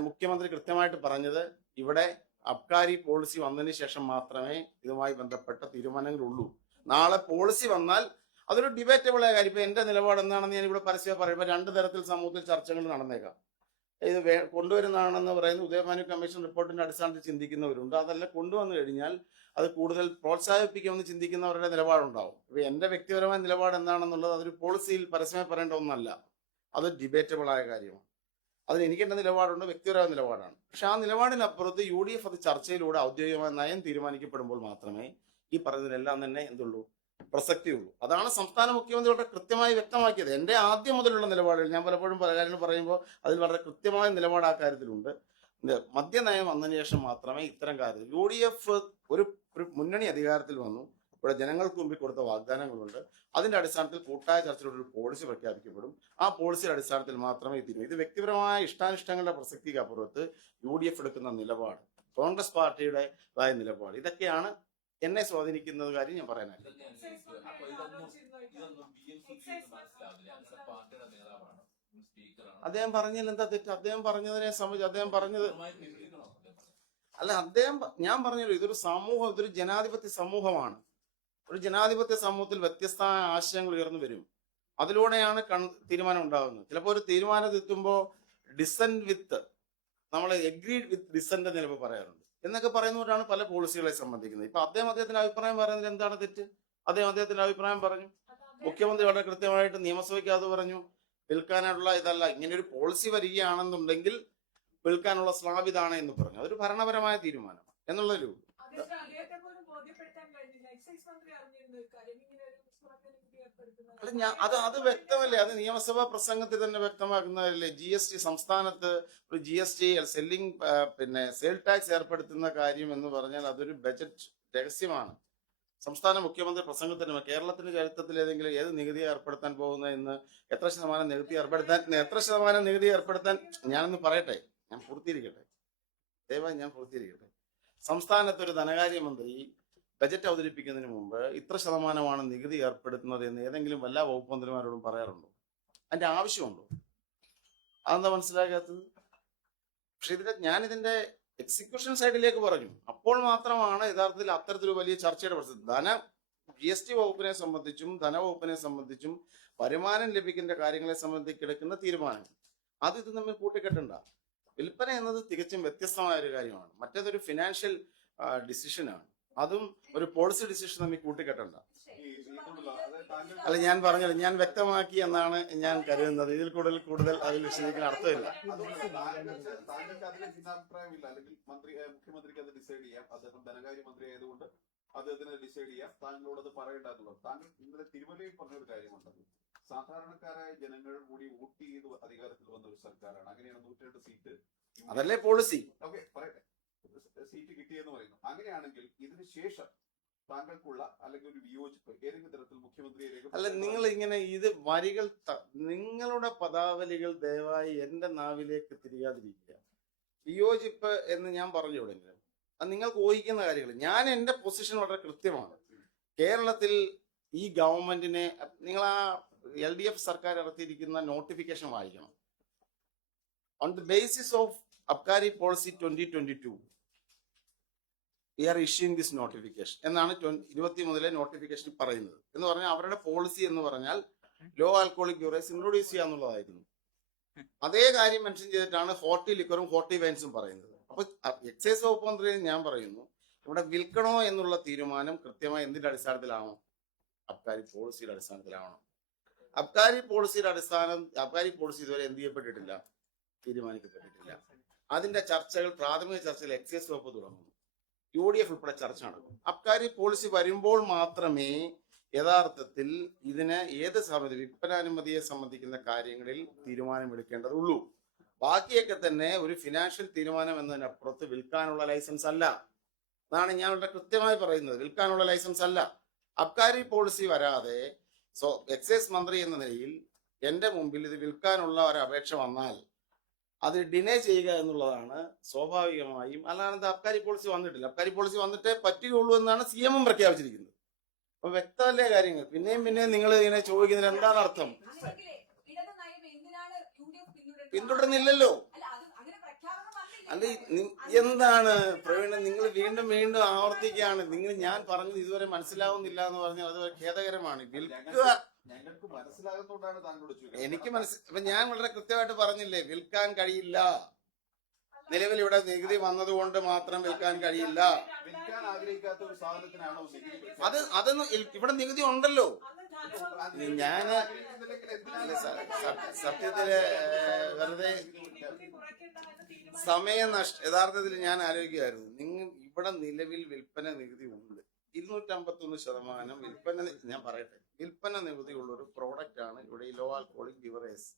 മുഖ്യമന്ത്രി കൃത്യമായിട്ട് പറഞ്ഞത്. ഇവിടെ അബ്കാരി പോളിസി വന്നതിന് ശേഷം മാത്രമേ ഇതുമായി ബന്ധപ്പെട്ട തീരുമാനങ്ങളുള്ളൂ. നാളെ പോളിസി വന്നാൽ അതൊരു ഡിബേറ്റബിൾ ആയ കാര്യം. ഇപ്പൊ എന്റെ നിലപാട് എന്താണെന്ന് ഞാൻ ഇവിടെ പരസ്യമായി പറയുമ്പോൾ 2 തരത്തിൽ സമൂഹത്തിൽ ചർച്ചകൾ നടന്നേക്കാം. ഇത് കൊണ്ടുവരുന്നതാണെന്ന് പറയുന്ന ഉദയഭാനു കമ്മീഷൻ റിപ്പോർട്ടിന്റെ അടിസ്ഥാനത്തിൽ ചിന്തിക്കുന്നവരുണ്ട്. അതല്ല, കൊണ്ടുവന്നു കഴിഞ്ഞാൽ അത് കൂടുതൽ പ്രോത്സാഹിപ്പിക്കുമെന്ന് ചിന്തിക്കുന്നവരുടെ നിലപാടുണ്ടാവും. ഇപ്പൊ എന്റെ വ്യക്തിപരമായ നിലപാട് എന്താണെന്നുള്ളത് അതൊരു പോളിസിയിൽ പരസ്യമായി പറയേണ്ട ഒന്നല്ല. അത് ഡിബേറ്റബിൾ ആയ കാര്യമാണ്. അതിന് എനിക്ക് എന്റെ നിലപാടുണ്ട്, വ്യക്തിപരമായ നിലപാടാണ്. പക്ഷെ ആ നിലപാടിനപ്പുറത്ത് UDF അത് ചർച്ചയിലൂടെ ഔദ്യോഗികമായ നയം തീരുമാനിക്കപ്പെടുമ്പോൾ മാത്രമേ ഈ പറഞ്ഞതിനെല്ലാം തന്നെ എന്തുള്ളൂ, പ്രസക്തിയുള്ളൂ. അതാണ് സംസ്ഥാന മുഖ്യമന്ത്രിയുടെ കൃത്യമായി വ്യക്തമാക്കിയത്. എന്റെ ആദ്യം മുതലുള്ള നിലപാടുകൾ ഞാൻ പലപ്പോഴും പല കാര്യങ്ങൾ പറയുമ്പോൾ അതിൽ വളരെ കൃത്യമായ നിലപാട് ആ കാര്യത്തിലുണ്ട്. മദ്യനയം വന്നതിന് ശേഷം മാത്രമേ ഇത്തരം കാര്യത്തിൽ UDF ഒരു മുന്നണി അധികാരത്തിൽ വന്നു. ഇവിടെ ജനങ്ങൾക്ക് മുമ്പിൽ കൊടുത്ത വാഗ്ദാനങ്ങളുണ്ട്. അതിന്റെ അടിസ്ഥാനത്തിൽ കൂട്ടായ ചർച്ചയിലൂടെ ഒരു പോളിസി പ്രഖ്യാപിക്കപ്പെടും. ആ പോളിസിയുടെ അടിസ്ഥാനത്തിൽ മാത്രമേ ഇത് വ്യക്തിപരമായ ഇഷ്ടാനിഷ്ടങ്ങളുടെ പ്രസക്തിക്ക് അപ്പുറത്ത് UDF എടുക്കുന്ന നിലപാട്, കോൺഗ്രസ് പാർട്ടിയുടേതായ നിലപാട്, ഇതൊക്കെയാണ് എന്നെ സ്വാധീനിക്കുന്ന കാര്യം ഞാൻ പറയാനായിട്ട്. അദ്ദേഹം പറഞ്ഞതിൽ എന്താ തെറ്റ്? അദ്ദേഹം പറഞ്ഞതിനെ സംബന്ധിച്ച് അദ്ദേഹം പറഞ്ഞത് അല്ല, ഞാൻ പറഞ്ഞല്ലോ, ഇതൊരു സമൂഹം, ഇതൊരു ജനാധിപത്യ സമൂഹമാണ്. ഒരു ജനാധിപത്യ സമൂഹത്തിൽ വ്യത്യസ്തമായ ആശയങ്ങൾ ഉയർന്നു വരും. അതിലൂടെയാണ് തീരുമാനം ഉണ്ടാകുന്നത്. ചിലപ്പോൾ ഒരു തീരുമാനം എത്തുമ്പോൾ ഡിസെന്റ് വിത്ത് നമ്മൾ എഗ്രീഡ് വിത്ത് ഡിസെന്റ് എന്ന് ചിലപ്പോൾ പറയാറുണ്ട്. എന്നൊക്കെ പറയുന്നവരാണ് പല പോളിസികളെ സംബന്ധിക്കുന്നത്. ഇപ്പൊ അദ്ദേഹത്തിന്റെ അഭിപ്രായം പറയുന്നതിൽ എന്താണ് തെറ്റ്? അദ്ദേഹത്തിന്റെ അഭിപ്രായം പറഞ്ഞു. മുഖ്യമന്ത്രി വളരെ കൃത്യമായിട്ട് നിയമസഭയ്ക്ക് അത് പറഞ്ഞു, വിൽക്കാനുള്ള ഇതല്ല. ഇങ്ങനെ ഒരു പോളിസി വരികയാണെന്നുണ്ടെങ്കിൽ വിൽക്കാനുള്ള സ്ലാബ് ഇതാണ് എന്ന് പറഞ്ഞു. അതൊരു ഭരണപരമായ തീരുമാനം എന്നുള്ളൊരു അല്ല അത് വ്യക്തമല്ലേ? അത് നിയമസഭാ പ്രസംഗത്തിൽ തന്നെ വ്യക്തമാക്കുന്നതല്ലേ? GST സംസ്ഥാനത്ത് ഒരു GST സെല്ലിംഗ് സെയിൽ ടാക്സ് ഏർപ്പെടുത്തുന്ന കാര്യം എന്ന് പറഞ്ഞാൽ അതൊരു ബജറ്റ് രഹസ്യമാണ്. സംസ്ഥാന മുഖ്യമന്ത്രി പ്രസംഗത്തിന് കേരളത്തിന്റെ ചരിത്രത്തിൽ ഏത് നികുതി ഏർപ്പെടുത്താൻ പോകുന്ന എന്ന് എത്ര ശതമാനം നികുതി ഏർപ്പെടുത്താൻ ഞാനൊന്ന് പറയട്ടെ, ഞാൻ പൂർത്തീകരിക്കട്ടെ, ദയവായി ഞാൻ പൂർത്തീകരിക്കട്ടെ. സംസ്ഥാനത്ത് ഒരു ധനകാര്യമന്ത്രി ബജറ്റ് അവതരിപ്പിക്കുന്നതിന് മുമ്പ് ഇത്ര ശതമാനമാണ് നികുതി ഏർപ്പെടുത്തുന്നത് എന്ന് ഏതെങ്കിലും വല്ല വകുപ്പ് മന്ത്രിമാരോടും പറയാറുണ്ടോ? അതിന്റെ ആവശ്യമുണ്ടോ? അതെന്താ മനസ്സിലാക്കാത്തത്? പക്ഷെ ഞാനിതിന്റെ എക്സിക്യൂഷൻ സൈഡിലേക്ക് പറഞ്ഞു. അപ്പോൾ മാത്രമാണ് യഥാർത്ഥത്തിൽ അത്തരത്തിലൊരു വലിയ ചർച്ചയുടെ പ്രശ്നം. GST വകുപ്പിനെ സംബന്ധിച്ചും ധനവകുപ്പിനെ സംബന്ധിച്ചും വരുമാനം ലഭിക്കേണ്ട കാര്യങ്ങളെ സംബന്ധിച്ച് എടുക്കുന്ന തീരുമാനം ഇത് തമ്മിൽ കൂട്ടിക്കെട്ടണ്ട. വിൽപ്പന എന്നത് തികച്ചും വ്യത്യസ്തമായ ഒരു കാര്യമാണ്. മറ്റേതൊരു ഫിനാൻഷ്യൽ ഡിസിഷനാണ്. അതും ഒരു പോളിസി ഡിസിഷൻ തമ്മിൽ കൂട്ടിക്കെട്ടണ്ട. അല്ല, ഞാൻ പറഞ്ഞത് ഞാൻ വ്യക്തമാക്കി എന്നാണ് ഞാൻ കരുതുന്നത്. ഇതിൽ കൂടുതൽ അതിൽ വിശദീകരിക്കാൻ അർത്ഥമില്ല. മുഖ്യമന്ത്രിക്ക് അത് ഡിസൈഡ് ചെയ്യാം. അദ്ദേഹം ധനകാര്യമന്ത്രി ആയതുകൊണ്ട് അദ്ദേഹത്തിന് ഡിസൈഡ് ചെയ്യാം. താങ്കളോട് അത് പറയേണ്ടതുള്ളത്. താങ്കൾ ഇന്നലെ തിരുവല്ലയിൽ പറഞ്ഞൊരു കാര്യമുണ്ട്. സാധാരണക്കാരായ ജനങ്ങൾ കൂടി വോട്ട് ചെയ്ത് അധികാരത്തിൽ വന്ന ഒരു സർക്കാരാണ്. അങ്ങനെയാണ് 102 സീറ്റ്. അതല്ലേ പോളിസി? ഓക്കെ, പറയട്ടെ. സീറ്റ് കിട്ടിയെന്ന് പറയുന്നു. അങ്ങനെയാണെങ്കിൽ ഇതിന് ശേഷം താങ്കൾക്കുള്ള അല്ലെങ്കിൽ ഒരു വിയോജിപ്പ് ഏതെങ്കിലും തരത്തിൽ മുഖ്യമന്ത്രിയിലേക്ക് അല്ല, നിങ്ങൾ ഇങ്ങനെ ഇത് വരികൾ നിങ്ങളുടെ പദാവലികൾ ദയവായി എന്റെ നാവിലേക്ക് തിരികാതിരിക്കുക. വിയോജിപ്പ് എന്ന് ഞാൻ പറഞ്ഞു എവിടെയെങ്കിലും അത് നിങ്ങൾക്ക് ഊഹിക്കുന്ന കാര്യങ്ങൾ. ഞാൻ എന്റെ പൊസിഷൻ വളരെ കൃത്യമാണ്. കേരളത്തിൽ ഈ ഗവൺമെന്റിനെ നിങ്ങൾ ആ LDF സർക്കാർ ഇറക്കിയിരിക്കുന്ന നോട്ടിഫിക്കേഷൻ വായിക്കണം. On the basis of abkari policy 2022 we are issuing this notification എന്നാണ് 2023 നോട്ടിഫിക്കേഷൻ പറയുന്നത്. എന്ന് പറഞ്ഞാൽ അവരുടെ പോളിസി എന്ന് പറഞ്ഞാൽ ലോ ആൽക്കോളിക് ബ്യൂറേസ് ഇൻട്രൊഡ്യൂസ് ചെയ്യുക എന്നുള്ളതായിരുന്നു. അതേ കാര്യം മെൻഷൻ ചെയ്തിട്ടാണ് 40 ലിക്കറും 40 വൈൻസും പറയുന്നത്. അപ്പൊ എക്സൈസ് വകുപ്പ് മന്ത്രി ഞാൻ പറയുന്നു, ഇവിടെ വിൽക്കണോ എന്നുള്ള തീരുമാനം കൃത്യമായി എന്തിന്റെ അടിസ്ഥാനത്തിലാണോ? അബ്കാരി പോളിസിയുടെ അടിസ്ഥാനത്തിലാവണം. അബ്കാരി പോളിസി ഇതുവരെ എന്ത് ചെയ്യപ്പെട്ടിട്ടില്ല, തീരുമാനിക്കപ്പെട്ടിട്ടില്ല. അതിന്റെ ചർച്ചകൾ, പ്രാഥമിക ചർച്ചകൾ എക്സൈസ് വകുപ്പ് തുടങ്ങുന്നു. UDF ഉൾപ്പെടെ ചർച്ച നടക്കും. അബ്കാരി പോളിസി വരുമ്പോൾ മാത്രമേ യഥാർത്ഥത്തിൽ ഇതിന് ഏത് സമിതി വിൽപ്പനാനുമതിയെ സംബന്ധിക്കുന്ന കാര്യങ്ങളിൽ തീരുമാനമെടുക്കേണ്ടതുള്ളൂ. ബാക്കിയൊക്കെ തന്നെ ഒരു ഫിനാൻഷ്യൽ തീരുമാനം എന്നതിനപ്പുറത്ത് വിൽക്കാനുള്ള ലൈസൻസ് അല്ല. അതാണ് ഞാൻ വളരെ കൃത്യമായി പറയുന്നത്. വിൽക്കാനുള്ള ലൈസൻസ് അല്ല. അബ്കാരി പോളിസി വരാതെ എക്സൈസ് മന്ത്രി എന്ന നിലയിൽ എന്റെ മുമ്പിൽ ഇത് വിൽക്കാനുള്ള ഒരു അപേക്ഷ വന്നാൽ അത് ഡിനേ ചെയ്യുക എന്നുള്ളതാണ് സ്വാഭാവികമായും. അല്ലാതെ അബ്കാരി പോളിസി വന്നിട്ടില്ല. അബ്കാരി പോളിസി വന്നിട്ടേ പറ്റുകയുള്ളൂ എന്നാണ് CM പ്രഖ്യാപിച്ചിരിക്കുന്നത്. അപ്പൊ വ്യക്തമല്ലേ കാര്യങ്ങൾ? പിന്നെയും നിങ്ങൾ ഇങ്ങനെ ചോദിക്കുന്നതിന് എന്താണ് അർത്ഥം? പിന്തുടരുന്നില്ലല്ലോ. അല്ല, എന്താണ് പ്രവീണ, നിങ്ങൾ വീണ്ടും ആവർത്തിക്കുകയാണ്. ഞാൻ പറഞ്ഞത് ഇതുവരെ മനസ്സിലാവുന്നില്ല എന്ന് പറഞ്ഞാൽ അത് ഖേദകരമാണ്. വിൽക്കുക എനിക്ക് അപ്പൊ ഞാൻ വളരെ കൃത്യമായിട്ട് പറഞ്ഞില്ലേ, വിൽക്കാൻ കഴിയില്ല. നിലവിൽ ഇവിടെ നികുതി വന്നതുകൊണ്ട് മാത്രം വിൽക്കാൻ കഴിയില്ല. അതൊന്നും ഇവിടെ നികുതി ഉണ്ടല്ലോ. ഞാന് സത്യത്തില് വെറുതെ യഥാർത്ഥത്തിൽ ഞാൻ ആലോചിക്കുകയായിരുന്നു. ഇവിടെ നിലവിൽ വിൽപ്പന നികുതി ഉണ്ട്. 251% വിൽപ്പന. ഞാൻ പറയട്ടെ, വിൽപ്പന നികുതി ഉള്ള ഒരു പ്രോഡക്റ്റ് ആണ് ഇവിടെ ഈ ലോ ആൽക്കോളിക് ബിവറേജ്.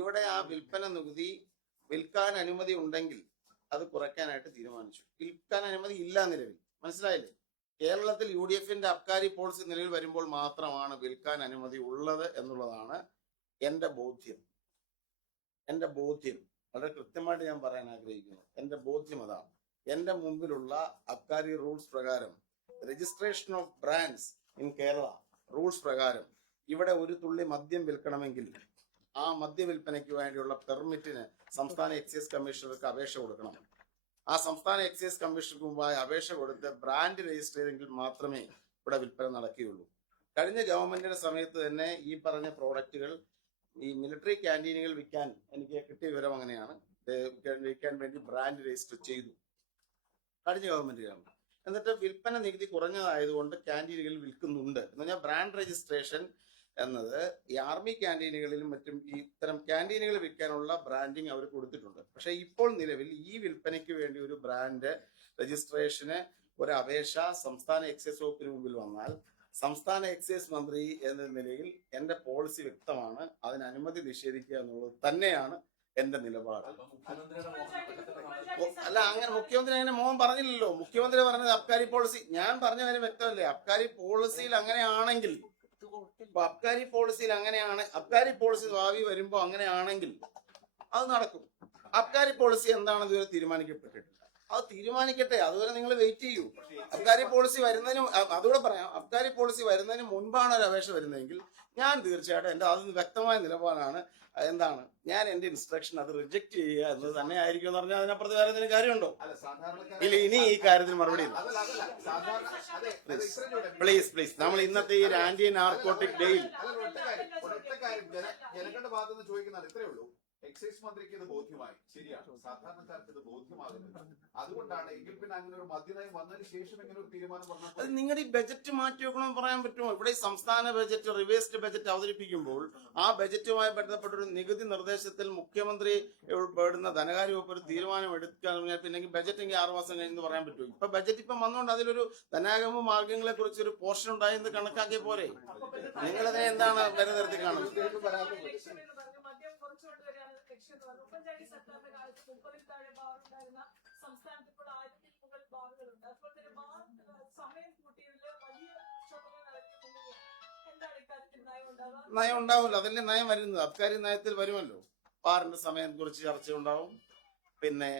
ഇവിടെ ആ വിൽപ്പന നികുതി വിൽക്കാൻ അനുമതി ഉണ്ടെങ്കിൽ അത് കുറയ്ക്കാനായിട്ട് തീരുമാനിച്ചു. വിൽക്കാൻ അനുമതി ഇല്ല നിലവിൽ. മനസ്സിലായില്ലേ? കേരളത്തിൽ UDFന്റെ അബ്കാരി പോളിസി നിലവിൽ വരുമ്പോൾ മാത്രമാണ് വിൽക്കാൻ അനുമതി ഉള്ളത് എന്നുള്ളതാണ് എന്റെ ബോധ്യം. വളരെ കൃത്യമായിട്ട് ഞാൻ പറയാൻ ആഗ്രഹിക്കുന്നു. എന്റെ ബോധ്യം അതാണ്. എന്റെ മുമ്പിലുള്ള അബ്കാരി റൂൾസ് പ്രകാരം, registration of brands in Kerala rules പ്രകാരം ഇവിടെ ഒരു തുള്ളി മദ്യം വിൽക്കണമെങ്കിൽ ആ മദ്യവിൽപ്പനയ്ക്ക് വേണ്ടിയുള്ള പെർമിറ്റിന് സംസ്ഥാന എക്സൈസ് കമ്മീഷണർക്ക് അപേക്ഷ കൊടുക്കണം. ആ സംസ്ഥാന എക്സൈസ് കമ്മീഷണർക്ക് മുമ്പായി അപേക്ഷ കൊടുത്ത് ബ്രാൻഡ് രജിസ്റ്റർ ചെയ്തെങ്കിൽ മാത്രമേ ഇവിടെ വിൽപ്പന നടക്കുകയുള്ളൂ. കഴിഞ്ഞ ഗവൺമെന്റിന്റെ സമയത്ത് തന്നെ ഈ പറഞ്ഞ പ്രോഡക്റ്റുകൾ ഈ മിലിറ്ററി ക്യാൻറ്റീനുകൾ വിൽക്കാൻ എനിക്ക് കിട്ടിയ വിവരം അങ്ങനെയാണ്. വിൽക്കാൻ വേണ്ടി ബ്രാൻഡ് രജിസ്റ്റർ ചെയ്തു കഴിഞ്ഞ ഗവൺമെന്റുകാണ്. എന്നിട്ട് വിൽപ്പന നികുതി കുറഞ്ഞതായതുകൊണ്ട് ക്യാൻറ്റീനുകളിൽ വിൽക്കുന്നുണ്ട് എന്ന് പറഞ്ഞാൽ ബ്രാൻഡ് രജിസ്ട്രേഷൻ എന്നത് ഈ ആർമി ക്യാൻറ്റീനുകളിലും മറ്റും ഈ ഇത്തരം ക്യാൻറ്റീനുകൾ വിൽക്കാനുള്ള ബ്രാൻഡിങ് അവർ കൊടുത്തിട്ടുണ്ട്. പക്ഷേ ഇപ്പോൾ നിലവിൽ ഈ വിൽപ്പനയ്ക്ക് വേണ്ടി ഒരു ബ്രാൻഡ് രജിസ്ട്രേഷന് ഒരു അപേക്ഷ സംസ്ഥാന എക്സൈസ് വകുപ്പിന് മുമ്പിൽ വന്നാൽ സംസ്ഥാന എക്സൈസ് മന്ത്രി എന്ന നിലയിൽ എന്റെ പോളിസി വ്യക്തമാണ്. അതിന് അനുമതി നിഷേധിക്കുക എന്നുള്ളത് തന്നെയാണ് എന്റെ നിലപാട്. അല്ല, അങ്ങനെ മുഖ്യമന്ത്രി അങ്ങനെ മോഹൻ പറഞ്ഞില്ലല്ലോ. മുഖ്യമന്ത്രി പറഞ്ഞത് അബ്കാരി പോളിസി, ഞാൻ പറഞ്ഞ കാര്യം വ്യക്തമല്ലേ? അബ്കാരി പോളിസിയിൽ അങ്ങനെയാണെങ്കിൽ, ഇപ്പൊ അബ്കാരി പോളിസിയിൽ അങ്ങനെയാണ്, അബ്കാരി പോളിസി ഭാവി വരുമ്പോ അങ്ങനെയാണെങ്കിൽ അത് നടക്കും. അബ്കാരി പോളിസി എന്താണെന്ന് ഇതുവരെ തീരുമാനിക്കപ്പെട്ടിട്ടില്ല. അത് തീരുമാനിക്കട്ടെ, അതുവരെ നിങ്ങൾ വെയിറ്റ് ചെയ്യൂ. അബ്കാരി പോളിസി വരുന്നതിന്, അതുകൂടെ പറയാം, അബ്കാരി പോളിസി വരുന്നതിന് മുൻപാണ് ഒരു അപേക്ഷ വരുന്നതെങ്കിൽ ഞാൻ തീർച്ചയായിട്ടും എന്റെ അതിന് വ്യക്തമായ നിലപാടാണ്. എന്താണ്, ഞാൻ എന്റെ ഇൻസ്ട്രക്ഷൻ അത് റിജക്ട് ചെയ്യുക എന്നത് തന്നെ ആയിരിക്കും എന്ന് പറഞ്ഞാൽ അതിനപ്പുറത്ത് വേറെ എന്തെങ്കിലും കാര്യമുണ്ടോ? ഇല്ല, ഇനി ഈ കാര്യത്തിന് മറുപടി ഇല്ല. പ്ലീസ് നമ്മൾ ഇന്നത്തെ ഈ ആന്റി നാർക്കോട്ടിക് ഡേയിൽ ജനങ്ങളുടെ ഭാഗത്തുനിന്ന് ചോദിക്കുന്നതാണ് ഇത്രയേ ഉള്ളൂ. എക്സൈസ് മന്ത്രിക്ക് ഇത് ബോധ്യമായി, ശരിയാണ്, സാധാരണക്കാർക്ക് ഇത് ബോധ്യമാകുന്നില്ല. അതുകൊണ്ടാണ് എങ്കിൽ പിന്നെ അങ്ങനെ ഒരു മദ്യനയം വന്നതിന് ശേഷം എങ്ങനെ ഒരു തീരുമാനം പറഞ്ഞാൽ അത് നിങ്ങളുടെ ഈ ബജറ്റ് മാറ്റി വെക്കണമെന്ന് പറയാൻ പറ്റുമോ? ഇവിടെ ഈ സംസ്ഥാന ബജറ്റ്, റിവേഴ്സ്ഡ് ബജറ്റ് അവതരിപ്പിക്കുമ്പോൾ ആ ബജറ്റുമായി ബന്ധപ്പെട്ട ഒരു നികുതി നിർദ്ദേശത്തിൽ മുഖ്യമന്ത്രി ഉൾപ്പെടുന്ന ധനകാര്യ വകുപ്പ് ഒരു തീരുമാനം എടുക്കാൻ പിന്നെ ബജറ്റ് എങ്കിൽ 6 മാസം കഴിഞ്ഞ് പറയാൻ പറ്റുമോ? ഇപ്പൊ ബജറ്റ് ഇപ്പം വന്നുകൊണ്ട് അതിലൊരു ധനാഗമ മാർഗങ്ങളെ കുറിച്ച് ഒരു പോർഷൻ ഉണ്ടായെന്ന് കണക്കാക്കിയ പോരെ? നിങ്ങളതിനെ എന്താണ് വില നിർത്തി കാണുന്നത്? ഉമ്മൻചാണ്ടി സർക്കാരിന്റെ കാലത്ത് 30-ൽ താഴെ ബാർ ഉണ്ടായിരുന്ന സംസ്ഥാനത്ത് ഇപ്പോൾ 1000-ൽ മുകളിൽ ബാറുകളുണ്ട്. അതുപോലെ തന്നെ ബാർ സമയം കൂട്ടിയതിൽ വലിയ ശ്രമങ്ങൾ നടത്തിയിട്ടുണ്ടെങ്കിൽ എന്താണ് ഇക്കാര്യത്തിൽ നയം ഉണ്ടാവുക? നയം ഉണ്ടാവില്ല, അതല്ലേ നയം വരുന്നത്. അബ്കാരി നയത്തിൽ വരുമല്ലോ. ബാറിന്റെ സമയം കുറിച്ച് ചർച്ച ഉണ്ടാവും. പിന്നെ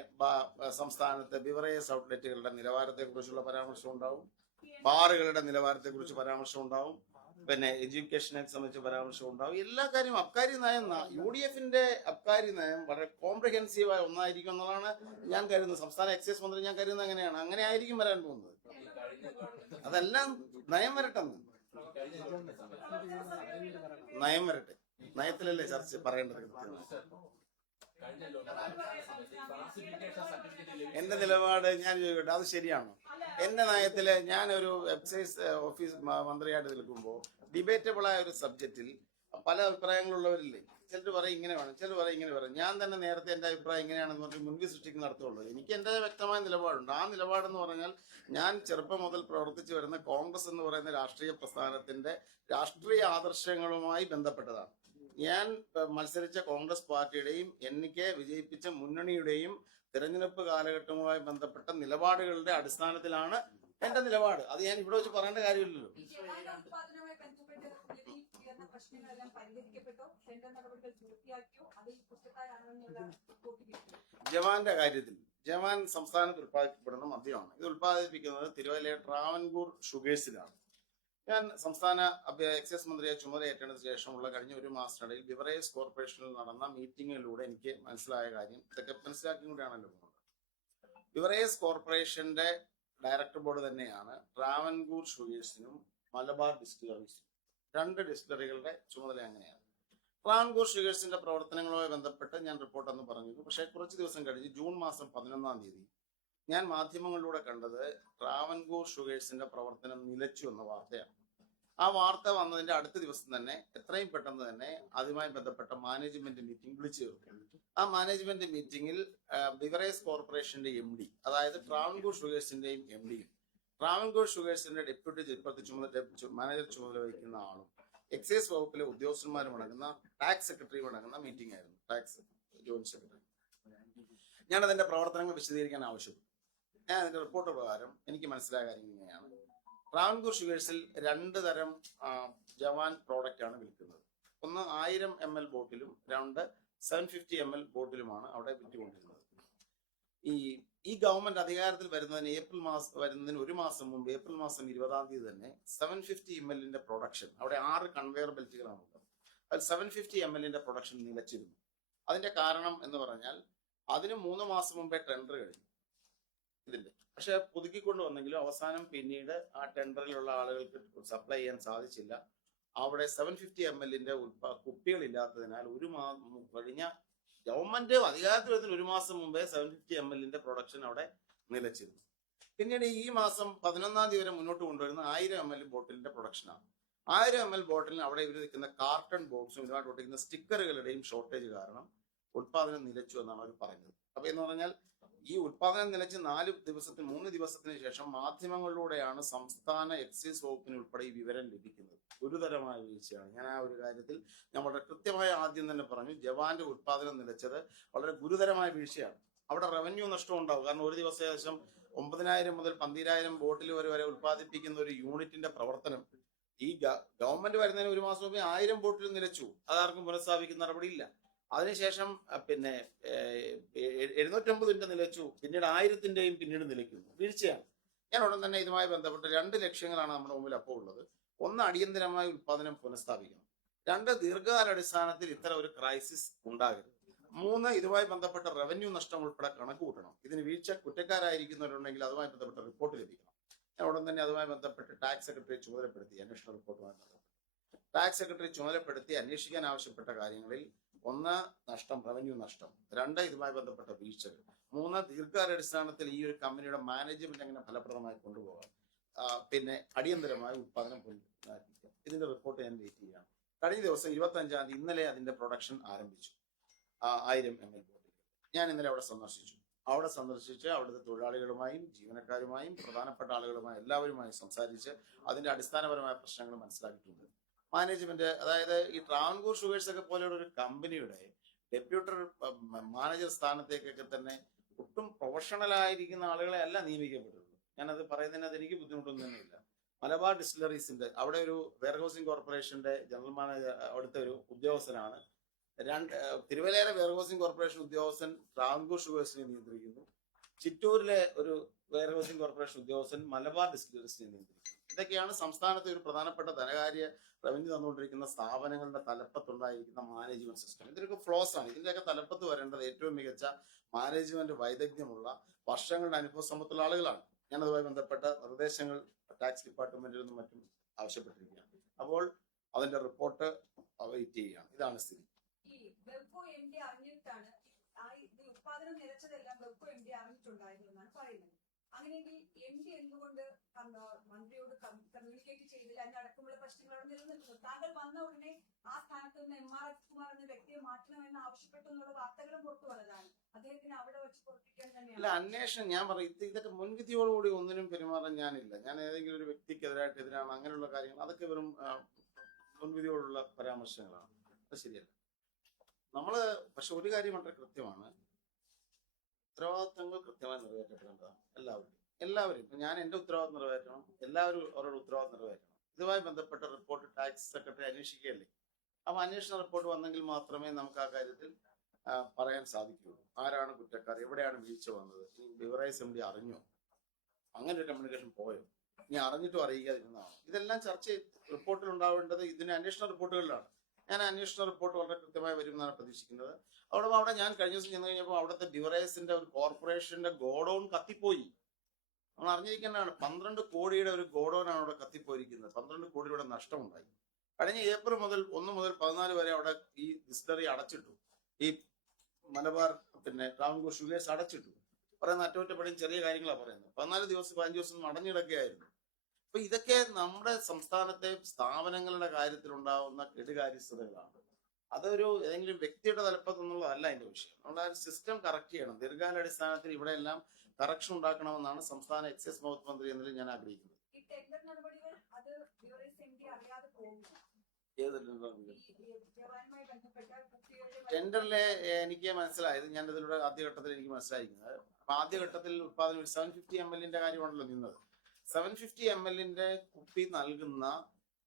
സംസ്ഥാനത്തെ ബിവറേജസ് ഔട്ട്ലെറ്റുകളുടെ നിലവാരത്തെ കുറിച്ചുള്ള പരാമർശം ഉണ്ടാവും. ബാറുകളുടെ നിലവാരത്തെ കുറിച്ച് പരാമർശം ഉണ്ടാവും. പിന്നെ എഡ്യൂക്കേഷനെ സംബന്ധിച്ച് പരാമർശം ഉണ്ടാവും. എല്ലാ കാര്യവും അബ്കാരി നയം, UDFന്റെ അബ്കാരി നയം വളരെ കോംപ്രിഹെൻസീവായ ഒന്നായിരിക്കും എന്നുള്ളതാണ് ഞാൻ കരുതുന്നത്. സംസ്ഥാന എക്സൈസ് മന്ത്രി ഞാൻ കരുതുന്നത് അങ്ങനെയാണ്. അങ്ങനെ ആയിരിക്കും വരാൻ പോകുന്നത്. അതെല്ലാം നയം വരട്ടെന്ന്, നയം വരട്ടെ. നയത്തിലല്ലേ ചർച്ച പറയേണ്ടത്. എന്റെ നിലപാട് ഞാൻ ചോദിക്കട്ടെ, അത് ശരിയാണോ? എന്റെ നയത്തില് ഞാനൊരു എക്സൈസ് ഓഫീസ് മന്ത്രിയായിട്ട് നിൽക്കുമ്പോൾ ഡിബേറ്റബിൾ ആയ ഒരു സബ്ജക്റ്റിൽ പല അഭിപ്രായങ്ങളുള്ളവരില്ലേ? ചിലർ പറയും ഇങ്ങനെ വേണം, ചിലർ പറയും ഇങ്ങനെ വേണം. ഞാൻ തന്നെ നേരത്തെ എന്റെ അഭിപ്രായം ഇങ്ങനെയാണെന്ന് പറഞ്ഞ് മുൻകി സൃഷ്ടിക്കുന്ന നടത്തുള്ളൂ. എനിക്ക് എന്റെ വ്യക്തമായ നിലപാടുണ്ട്. ആ നിലപാടെന്ന് പറഞ്ഞാൽ ഞാൻ ചെറുപ്പം മുതൽ പ്രവർത്തിച്ചു വരുന്ന കോൺഗ്രസ് എന്ന് പറയുന്ന രാഷ്ട്രീയ പ്രസ്ഥാനത്തിന്റെ രാഷ്ട്രീയ ആദർശങ്ങളുമായി ബന്ധപ്പെട്ടതാണ്. ഞാൻ മത്സരിച്ച കോൺഗ്രസ് പാർട്ടിയുടെയും എനിക്ക് വിജയിപ്പിച്ച മുന്നണിയുടെയും തെരഞ്ഞെടുപ്പ് കാലഘട്ടവുമായി ബന്ധപ്പെട്ട നിലപാടുകളുടെ അടിസ്ഥാനത്തിലാണ് എന്റെ നിലപാട്. അത് ഞാൻ ഇവിടെ വെച്ച് പറയേണ്ട കാര്യമില്ലല്ലോ. ജവാന്റെ കാര്യത്തിൽ, ജവാൻ സംസ്ഥാനത്ത് ഉത്പാദിപ്പിക്കപ്പെടുന്ന മദ്യമാണ്. ഇത് ഉത്പാദിപ്പിക്കുന്നത് തിരുവല്ലയിലെ ട്രാവൻകൂർ ഷുഗേഴ്സിലാണ്. ഞാൻ സംസ്ഥാന എക്സൈസ് മന്ത്രിയെ ചുമതലയേറ്റതിനു ശേഷമുള്ള കഴിഞ്ഞ ഒരു മാസത്തിനിടയിൽ ബിവറേജ് കോർപ്പറേഷനിൽ നടന്ന മീറ്റിംഗിലൂടെ എനിക്ക് മനസ്സിലായ കാര്യം, ഇതൊക്കെ മനസ്സിലാക്കിക്കൊണ്ടാണല്ലോ പോകുന്നത്. ബിവറേജ് കോർപ്പറേഷന്റെ ഡയറക്ടർ ബോർഡ് തന്നെയാണ് ട്രാവൻകൂർ ഷുഗേഴ്സിനും മലബാർ ഡിസ്റ്റിലറീസിനും, 2 ഡിസ്റ്റിലറികളുടെ ചുമതല അങ്ങനെയാണ്. ട്രാവൻകൂർ ഷുഗേഴ്സിന്റെ പ്രവർത്തനങ്ങളുമായി ബന്ധപ്പെട്ട് ഞാൻ റിപ്പോർട്ടെന്ന് പറഞ്ഞിരുന്നു. പക്ഷേ കുറച്ച് ദിവസം കഴിഞ്ഞ് ജൂൺ മാസം 11-ാം തീയതി ഞാൻ മാധ്യമങ്ങളിലൂടെ കണ്ടത് ട്രാവൻകൂർ ഷുഗേഴ്സിന്റെ പ്രവർത്തനം നിലച്ചു എന്ന വാർത്തയാണ്. ആ വാർത്ത വന്നതിന്റെ അടുത്ത ദിവസം തന്നെ എത്രയും പെട്ടെന്ന് തന്നെ അതുമായി ബന്ധപ്പെട്ട മാനേജ്മെന്റ് മീറ്റിംഗ് വിളിച്ചു ചേർത്തു. ആ മാനേജ്മെന്റ് മീറ്റിംഗിൽ ബിവറേജ് കോർപ്പറേഷന്റെ MD, അതായത് ട്രാവൻകൂർ ഷുഗേഴ്സിന്റെയും MD, ട്രാവൻകൂർ ഷുഗേഴ്സിന്റെ മാനേജർ ചുമതല വഹിക്കുന്ന ആളും എക്സൈസ് വകുപ്പിലെ ഉദ്യോഗസ്ഥന്മാരും അടങ്ങുന്ന ടാക്സ് സെക്രട്ടറിയും അടങ്ങുന്ന മീറ്റിംഗ് ആയിരുന്നു. Tax joint secretary. ഞാൻ അതിന്റെ പ്രവർത്തനങ്ങൾ വിശദീകരിക്കാൻ ആവശ്യപ്പെട്ടു. ഞാൻ അതിന്റെ റിപ്പോർട്ട് പ്രകാരം എനിക്ക് മനസ്സിലായ കാര്യം ഇങ്ങനെയാണ്. ട്രാവൻകൂർ ഷുഗേഴ്സിൽ 2 തരം ജവാൻ പ്രോഡക്റ്റ് ആണ് വിൽക്കുന്നത്. ഒന്ന് 1000 ml ബോട്ടിലും 2 750 ml ബോട്ടിലുമാണ് അവിടെ വിറ്റുകൊണ്ടിരുന്നത്. ഈ ഗവൺമെന്റ് അധികാരത്തിൽ വരുന്നതിന് ഒരു മാസം മുമ്പ് ഏപ്രിൽ മാസം 20-ാം തീയതി തന്നെ 750 ml പ്രൊഡക്ഷൻ, അവിടെ 6 കൺവെയർ ബെൽറ്റുകളാണ് ഉള്ളത്. അതിൽ 750 ml പ്രൊഡക്ഷൻ നിലച്ചിരുന്നു. അതിന്റെ കാരണം എന്ന് പറഞ്ഞാൽ അതിന് 3 മാസം മുമ്പേ ടെൻഡർ കഴിഞ്ഞു ഇതിന്റെ. പക്ഷെ പുതുക്കിക്കൊണ്ട് വന്നെങ്കിലും അവസാനം പിന്നീട് ആ ടെൻഡറിലുള്ള ആളുകൾക്ക് സപ്ലൈ ചെയ്യാൻ സാധിച്ചില്ല. അവിടെ 750 ml കുപ്പികളില്ലാത്തതിനാൽ കഴിഞ്ഞ ഗവൺമെന്റ് അധികാരത്തിൽ വരുന്ന 1 മാസം മുമ്പേ 750 ml പ്രൊഡക്ഷൻ അവിടെ നിലച്ചിരുന്നു. പിന്നീട് ഈ മാസം 11-ാം തീയതി വരെ മുന്നോട്ട് കൊണ്ടുവരുന്ന 1000 ml ബോട്ടിലിന്റെ പ്രൊഡക്ഷനാണ്. 1000 ml ബോട്ടിലിന് അവിടെ ഇവർ നിൽക്കുന്ന കാർട്ടൺ ബോക്സും ഇതുമായിട്ട് ഒട്ടിക്കുന്ന സ്റ്റിക്കറുകളുടെയും ഷോർട്ടേജ് കാരണം ഉത്പാദനം നിലച്ചു എന്നാണ് അവർ പറഞ്ഞത്. അപ്പൊ എന്ന് പറഞ്ഞാൽ ഈ ഉത്പാദനം നിലച്ച് 3 ദിവസത്തിന് ശേഷം മാധ്യമങ്ങളിലൂടെയാണ് സംസ്ഥാന എക്സൈസ് വകുപ്പിന് ഉൾപ്പെടെ ഈ വിവരം ലഭിക്കുന്നത്. ഗുരുതരമായ വീഴ്ചയാണ്. ഞാൻ ആ ഒരു കാര്യത്തിൽ ഞാൻ വളരെ കൃത്യമായ ആദ്യം തന്നെ പറഞ്ഞു, ജവാന്റെ ഉത്പാദനം നിലച്ചത് വളരെ ഗുരുതരമായ വീഴ്ചയാണ്. അവിടെ റവന്യൂ നഷ്ടം ഉണ്ടാവും. കാരണം ഒരു ദിവസം ഏകദേശം 9000 മുതൽ 12000 ബോട്ടിൽ വരെ ഉത്പാദിപ്പിക്കുന്ന ഒരു യൂണിറ്റിന്റെ പ്രവർത്തനം ഈ ഗവൺമെന്റ് വരുന്നതിന് ഒരു മാസം മുമ്പേ 1000 ബോട്ടിൽ നിലച്ചു. അതാർക്കും പുനഃസ്ഥാപിക്കുന്ന നടപടിയില്ല. അതിനുശേഷം പിന്നെ 750 നിലച്ചു, പിന്നീട് 1000-ന്റെയും പിന്നീട് നിലയ്ക്കുന്നു. വീഴ്ചയാണ്. ഞാൻ ഉടൻ തന്നെ ഇതുമായി ബന്ധപ്പെട്ട് 2 ലക്ഷ്യങ്ങളാണ് നമ്മുടെ മുമ്പിൽ അപ്പോൾ ഉള്ളത്. ഒന്ന്, അടിയന്തരമായ ഉത്പാദനം പുനഃസ്ഥാപിക്കണം. 2, ദീർഘകാലാടിസ്ഥാനത്തിൽ ഇത്തരം ഒരു ക്രൈസിസ് ഉണ്ടാകരുത്. 3, ഇതുമായി ബന്ധപ്പെട്ട റവന്യൂ നഷ്ടം ഉൾപ്പെടെ കണക്ക് കൂട്ടണം. ഇതിന് വീഴ്ച കുറ്റക്കാരായിരിക്കുന്നവരുണ്ടെങ്കിൽ അതുമായി ബന്ധപ്പെട്ട റിപ്പോർട്ട് ലഭിക്കണം. ഞാൻ ഉടൻ തന്നെ അതുമായി ബന്ധപ്പെട്ട് ടാക്സ് സെക്രട്ടറിയെ ചുമതലപ്പെടുത്തി അന്വേഷണ റിപ്പോർട്ടുമായി ടാക്സ് സെക്രട്ടറി ചുമതലപ്പെടുത്തി അന്വേഷിക്കാൻ ആവശ്യപ്പെട്ട കാര്യങ്ങളിൽ 1, നഷ്ടം, റവന്യൂ നഷ്ടം. 2, ഇതുമായി ബന്ധപ്പെട്ട വീഴ്ചകൾ. 3, ദീർഘകാലാടിസ്ഥാനത്തിൽ ഈ ഒരു കമ്പനിയുടെ മാനേജ്മെന്റ് എങ്ങനെ ഫലപ്രദമായി കൊണ്ടുപോകാം. പിന്നെ അടിയന്തരമായ ഉത്പാദനം പുനഃസ്ഥാപിക്കുക. ഇതിന്റെ റിപ്പോർട്ട് ഞാൻ വെയിറ്റ് ചെയ്യുകയാണ്. കഴിഞ്ഞ ദിവസം 25-ാം തീയതി ഇന്നലെ അതിന്റെ പ്രൊഡക്ഷൻ ആരംഭിച്ചു. 1000 ml ബോട്ടിൽ. ഞാൻ ഇന്നലെ അവിടെ സന്ദർശിച്ച് അവിടുത്തെ തൊഴിലാളികളുമായും ജീവനക്കാരുമായും പ്രധാനപ്പെട്ട ആളുകളുമായും എല്ലാവരുമായും സംസാരിച്ച് അതിന്റെ അടിസ്ഥാനപരമായ പ്രശ്നങ്ങൾ മനസ്സിലാക്കിയിട്ടുണ്ട്. മാനേജ്മെന്റ്, അതായത് ഈ ട്രാവൻകൂർ ഷുഗേഴ്സ് ഒക്കെ പോലെയുള്ള ഒരു കമ്പനിയുടെ ഡെപ്യൂട്ടർ മാനേജർ സ്ഥാനത്തേക്കൊക്കെ തന്നെ ഒട്ടും പ്രൊഫഷണൽ ആയിരിക്കുന്ന ആളുകളെ അല്ല നിയമിക്കപ്പെട്ടിട്ടുള്ളത്. ഞാനത് പറയുന്നതിനകത്ത് എനിക്ക് ബുദ്ധിമുട്ടൊന്നും തന്നെയില്ല. മലബാർ ഡിസ്റ്റിലറീസിന്റെ അവിടെ ഒരു വെയർഹൗസിംഗ് കോർപ്പറേഷന്റെ ജനറൽ മാനേജർ, അവിടുത്തെ ഒരു ഉദ്യോഗസ്ഥനാണ്. തിരുവല്ലയിലെ വെയർഹൗസിംഗ് കോർപ്പറേഷൻ ഉദ്യോഗസ്ഥൻ ട്രാവൻകൂർ ഷുഗേഴ്സിനെ നിയന്ത്രിക്കുന്നു. ചിറ്റൂരിലെ ഒരു വെയർഹൗസിംഗ് കോർപ്പറേഷൻ ഉദ്യോഗസ്ഥൻ മലബാർ ഡിസ്റ്റിലറീസിനെ നിയന്ത്രിക്കുന്നു. ഇതൊക്കെയാണ് സംസ്ഥാനത്തെ ഒരു പ്രധാനപ്പെട്ട ധനകാര്യ റവന്യൂ തന്നുകൊണ്ടിരിക്കുന്ന സ്ഥാപനങ്ങളുടെ തലപ്പത്തുണ്ടായിരിക്കുന്ന മാനേജ്മെന്റ് സിസ്റ്റം. ഇതിനൊക്കെ ഫ്ലോസ് ആണ്. ഇതിന്റെയൊക്കെ തലപ്പത്ത് വരേണ്ടത് ഏറ്റവും മികച്ച മാനേജ്മെന്റ് വൈദഗ്ധ്യമുള്ള വർഷങ്ങളുടെ അനുഭവ സമ്പത്തുള്ള ആളുകളാണ്. ഞാൻ അതുമായി ബന്ധപ്പെട്ട നിർദ്ദേശങ്ങൾ ടാക്സ് ഡിപ്പാർട്ട്മെന്റിൽ നിന്നും മറ്റും ആവശ്യപ്പെട്ടിരിക്കുകയാണ്. അപ്പോൾ അതിന്റെ റിപ്പോർട്ട് വെയിറ്റ് ചെയ്യുകയാണ്. ഇതാണ് സ്ഥിതി. ഉത്പാദനം നിലച്ചതെല്ലാം ബെപ്കോ എം ഡി അറിഞ്ഞിട്ടുണ്ടായിരുന്നു എന്നാണ് പറയുന്നത്. അങ്ങനെയെങ്കിൽ എം ഡി എന്തുകൊണ്ട് മന്ത്രിയോട് കമ്മ്യൂണിക്കേറ്റ് ചെയ്തില്ല എന്നടക്കമുള്ള പ്രശ്നങ്ങളോട് നിലനിൽക്കുന്നു? താങ്കൾ വന്ന ഉടനെ ആ സ്ഥാനത്ത് നിന്ന് MR അജിത്കുമാർ എന്ന വ്യക്തിയെ മാറ്റണമെന്ന് ആവശ്യപ്പെട്ടു എന്നുള്ള വാർത്തകളും പുറത്തു വന്നതാണ്. അദ്ദേഹത്തിന് അവിടെ വെച്ച് പൊറപ്പിക്കാൻ തന്നെയാണ്. അല്ല, അന്വേഷണം ഞാൻ പറയും, ഇതൊക്കെ മുൻവിധിയോടുകൂടി ഒന്നിനും പെരുമാറാൻ ഞാനില്ല. ഞാൻ ഏതെങ്കിലും ഒരു വ്യക്തിക്കെതിരായിട്ട് എതിരാണ് അങ്ങനെയുള്ള കാര്യങ്ങൾ, അതൊക്കെ വെറും മുൻവിധിയോടുള്ള പരാമർശങ്ങളാണ്. അത് ശരിയല്ല. പക്ഷെ ഒരു കാര്യം വളരെ കൃത്യമാണ്, ഉത്തരവാദിത്തങ്ങൾ കൃത്യമായി നിറവേറ്റപ്പെടേണ്ടതാണ്. എല്ലാവരും ഇപ്പൊ ഞാൻ എന്റെ ഉത്തരവാദിത്തം നിറവേറ്റണം, എല്ലാവരും അവരുടെ ഉത്തരവാദിത്തം നിറവേറ്റണം. ഇതുമായി ബന്ധപ്പെട്ട റിപ്പോർട്ട് ടാക്സ് സെക്രട്ടറി അന്വേഷിക്കുകയല്ലേ. അപ്പൊ അന്വേഷണ റിപ്പോർട്ട് വന്നെങ്കിൽ മാത്രമേ നമുക്ക് ആ കാര്യത്തിൽ പറയാൻ സാധിക്കുകയുള്ളൂ. ആരാണ് കുറ്റക്കാർ, എവിടെയാണ് വീഴ്ച വന്നത്, ഇനി ബിവറേജ് MD അറിഞ്ഞോ, അങ്ങനെ ഒരു കമ്മ്യൂണിക്കേഷൻ പോയോ, ഇനി അറിഞ്ഞിട്ടും അറിയിക്കാതിരുന്നതാണോ, ഇതെല്ലാം റിപ്പോർട്ടിൽ ഉണ്ടാവേണ്ടത് ഇതിന്റെ അന്വേഷണ റിപ്പോർട്ടുകളിലാണ്. ഞാൻ അന്വേഷണ റിപ്പോർട്ട് വളരെ കൃത്യമായി വരുമെന്നാണ് പ്രതീക്ഷിക്കുന്നത്. അവിടെ ഞാൻ കഴിഞ്ഞ ദിവസം ചെന്ന് കഴിഞ്ഞപ്പോൾ അവിടുത്തെ ബിവറേജിന്റെ ഒരു കോർപ്പറേഷന്റെ ഗോഡൌൺ കത്തിപ്പോയി. നമ്മൾ അറിഞ്ഞിരിക്കേണ്ടതാണ്. 12 കോടിയുടെ ഒരു ഗോഡൌനാണ് അവിടെ കത്തിപ്പോയിരിക്കുന്നത്. 12 കോടിയുടെ നഷ്ടമുണ്ടായി. കഴിഞ്ഞ ഏപ്രിൽ 1 മുതൽ 14 വരെ അവിടെ ഈ ഡിസ്റ്റിലറി അടച്ചിട്ടു. ഈ മലബാർ ട്രാവൻകൂർ ഷുഗേഴ്സ് അടച്ചിട്ടു. പറയുന്ന അറ്റകുറ്റപ്പണിയും ചെറിയ കാര്യങ്ങളാണ് പറയുന്നത്. 15 ദിവസം അടഞ്ഞിടക്കുകയായിരുന്നു. അപ്പൊ ഇതൊക്കെ നമ്മുടെ സംസ്ഥാനത്തെ സ്ഥാപനങ്ങളുടെ കാര്യത്തിൽ ഉണ്ടാവുന്ന കെടുകാര്യസ്ഥതകളാണ്. അതൊരു ഏതെങ്കിലും വ്യക്തിയുടെ തലപ്പത്തെന്നുള്ളതല്ല അതിന്റെ വിഷയം. നമ്മൾ ആ സിസ്റ്റം കറക്റ്റ് ചെയ്യണം. ദീർഘകാലാടിസ്ഥാനത്തിൽ ഇവിടെ എല്ലാം കറക്ഷൻ ഉണ്ടാക്കണമെന്നാണ് സംസ്ഥാന എക്സൈസ് വകുപ്പ് മന്ത്രി എന്നതിൽ ഞാൻ ആഗ്രഹിക്കുന്നത്. ടെൻഡറിലെ എനിക്ക് മനസ്സിലായത്, ഞാൻ ഇതിലൂടെ ആദ്യഘട്ടത്തിൽ എനിക്ക് മനസ്സിലായിരിക്കുന്നത്, അപ്പൊ ആദ്യഘട്ടത്തിൽ ഉത്പാദനം 750 ml കാര്യമാണല്ലോ നിന്നത്. 750 ml കുപ്പി നൽകുന്ന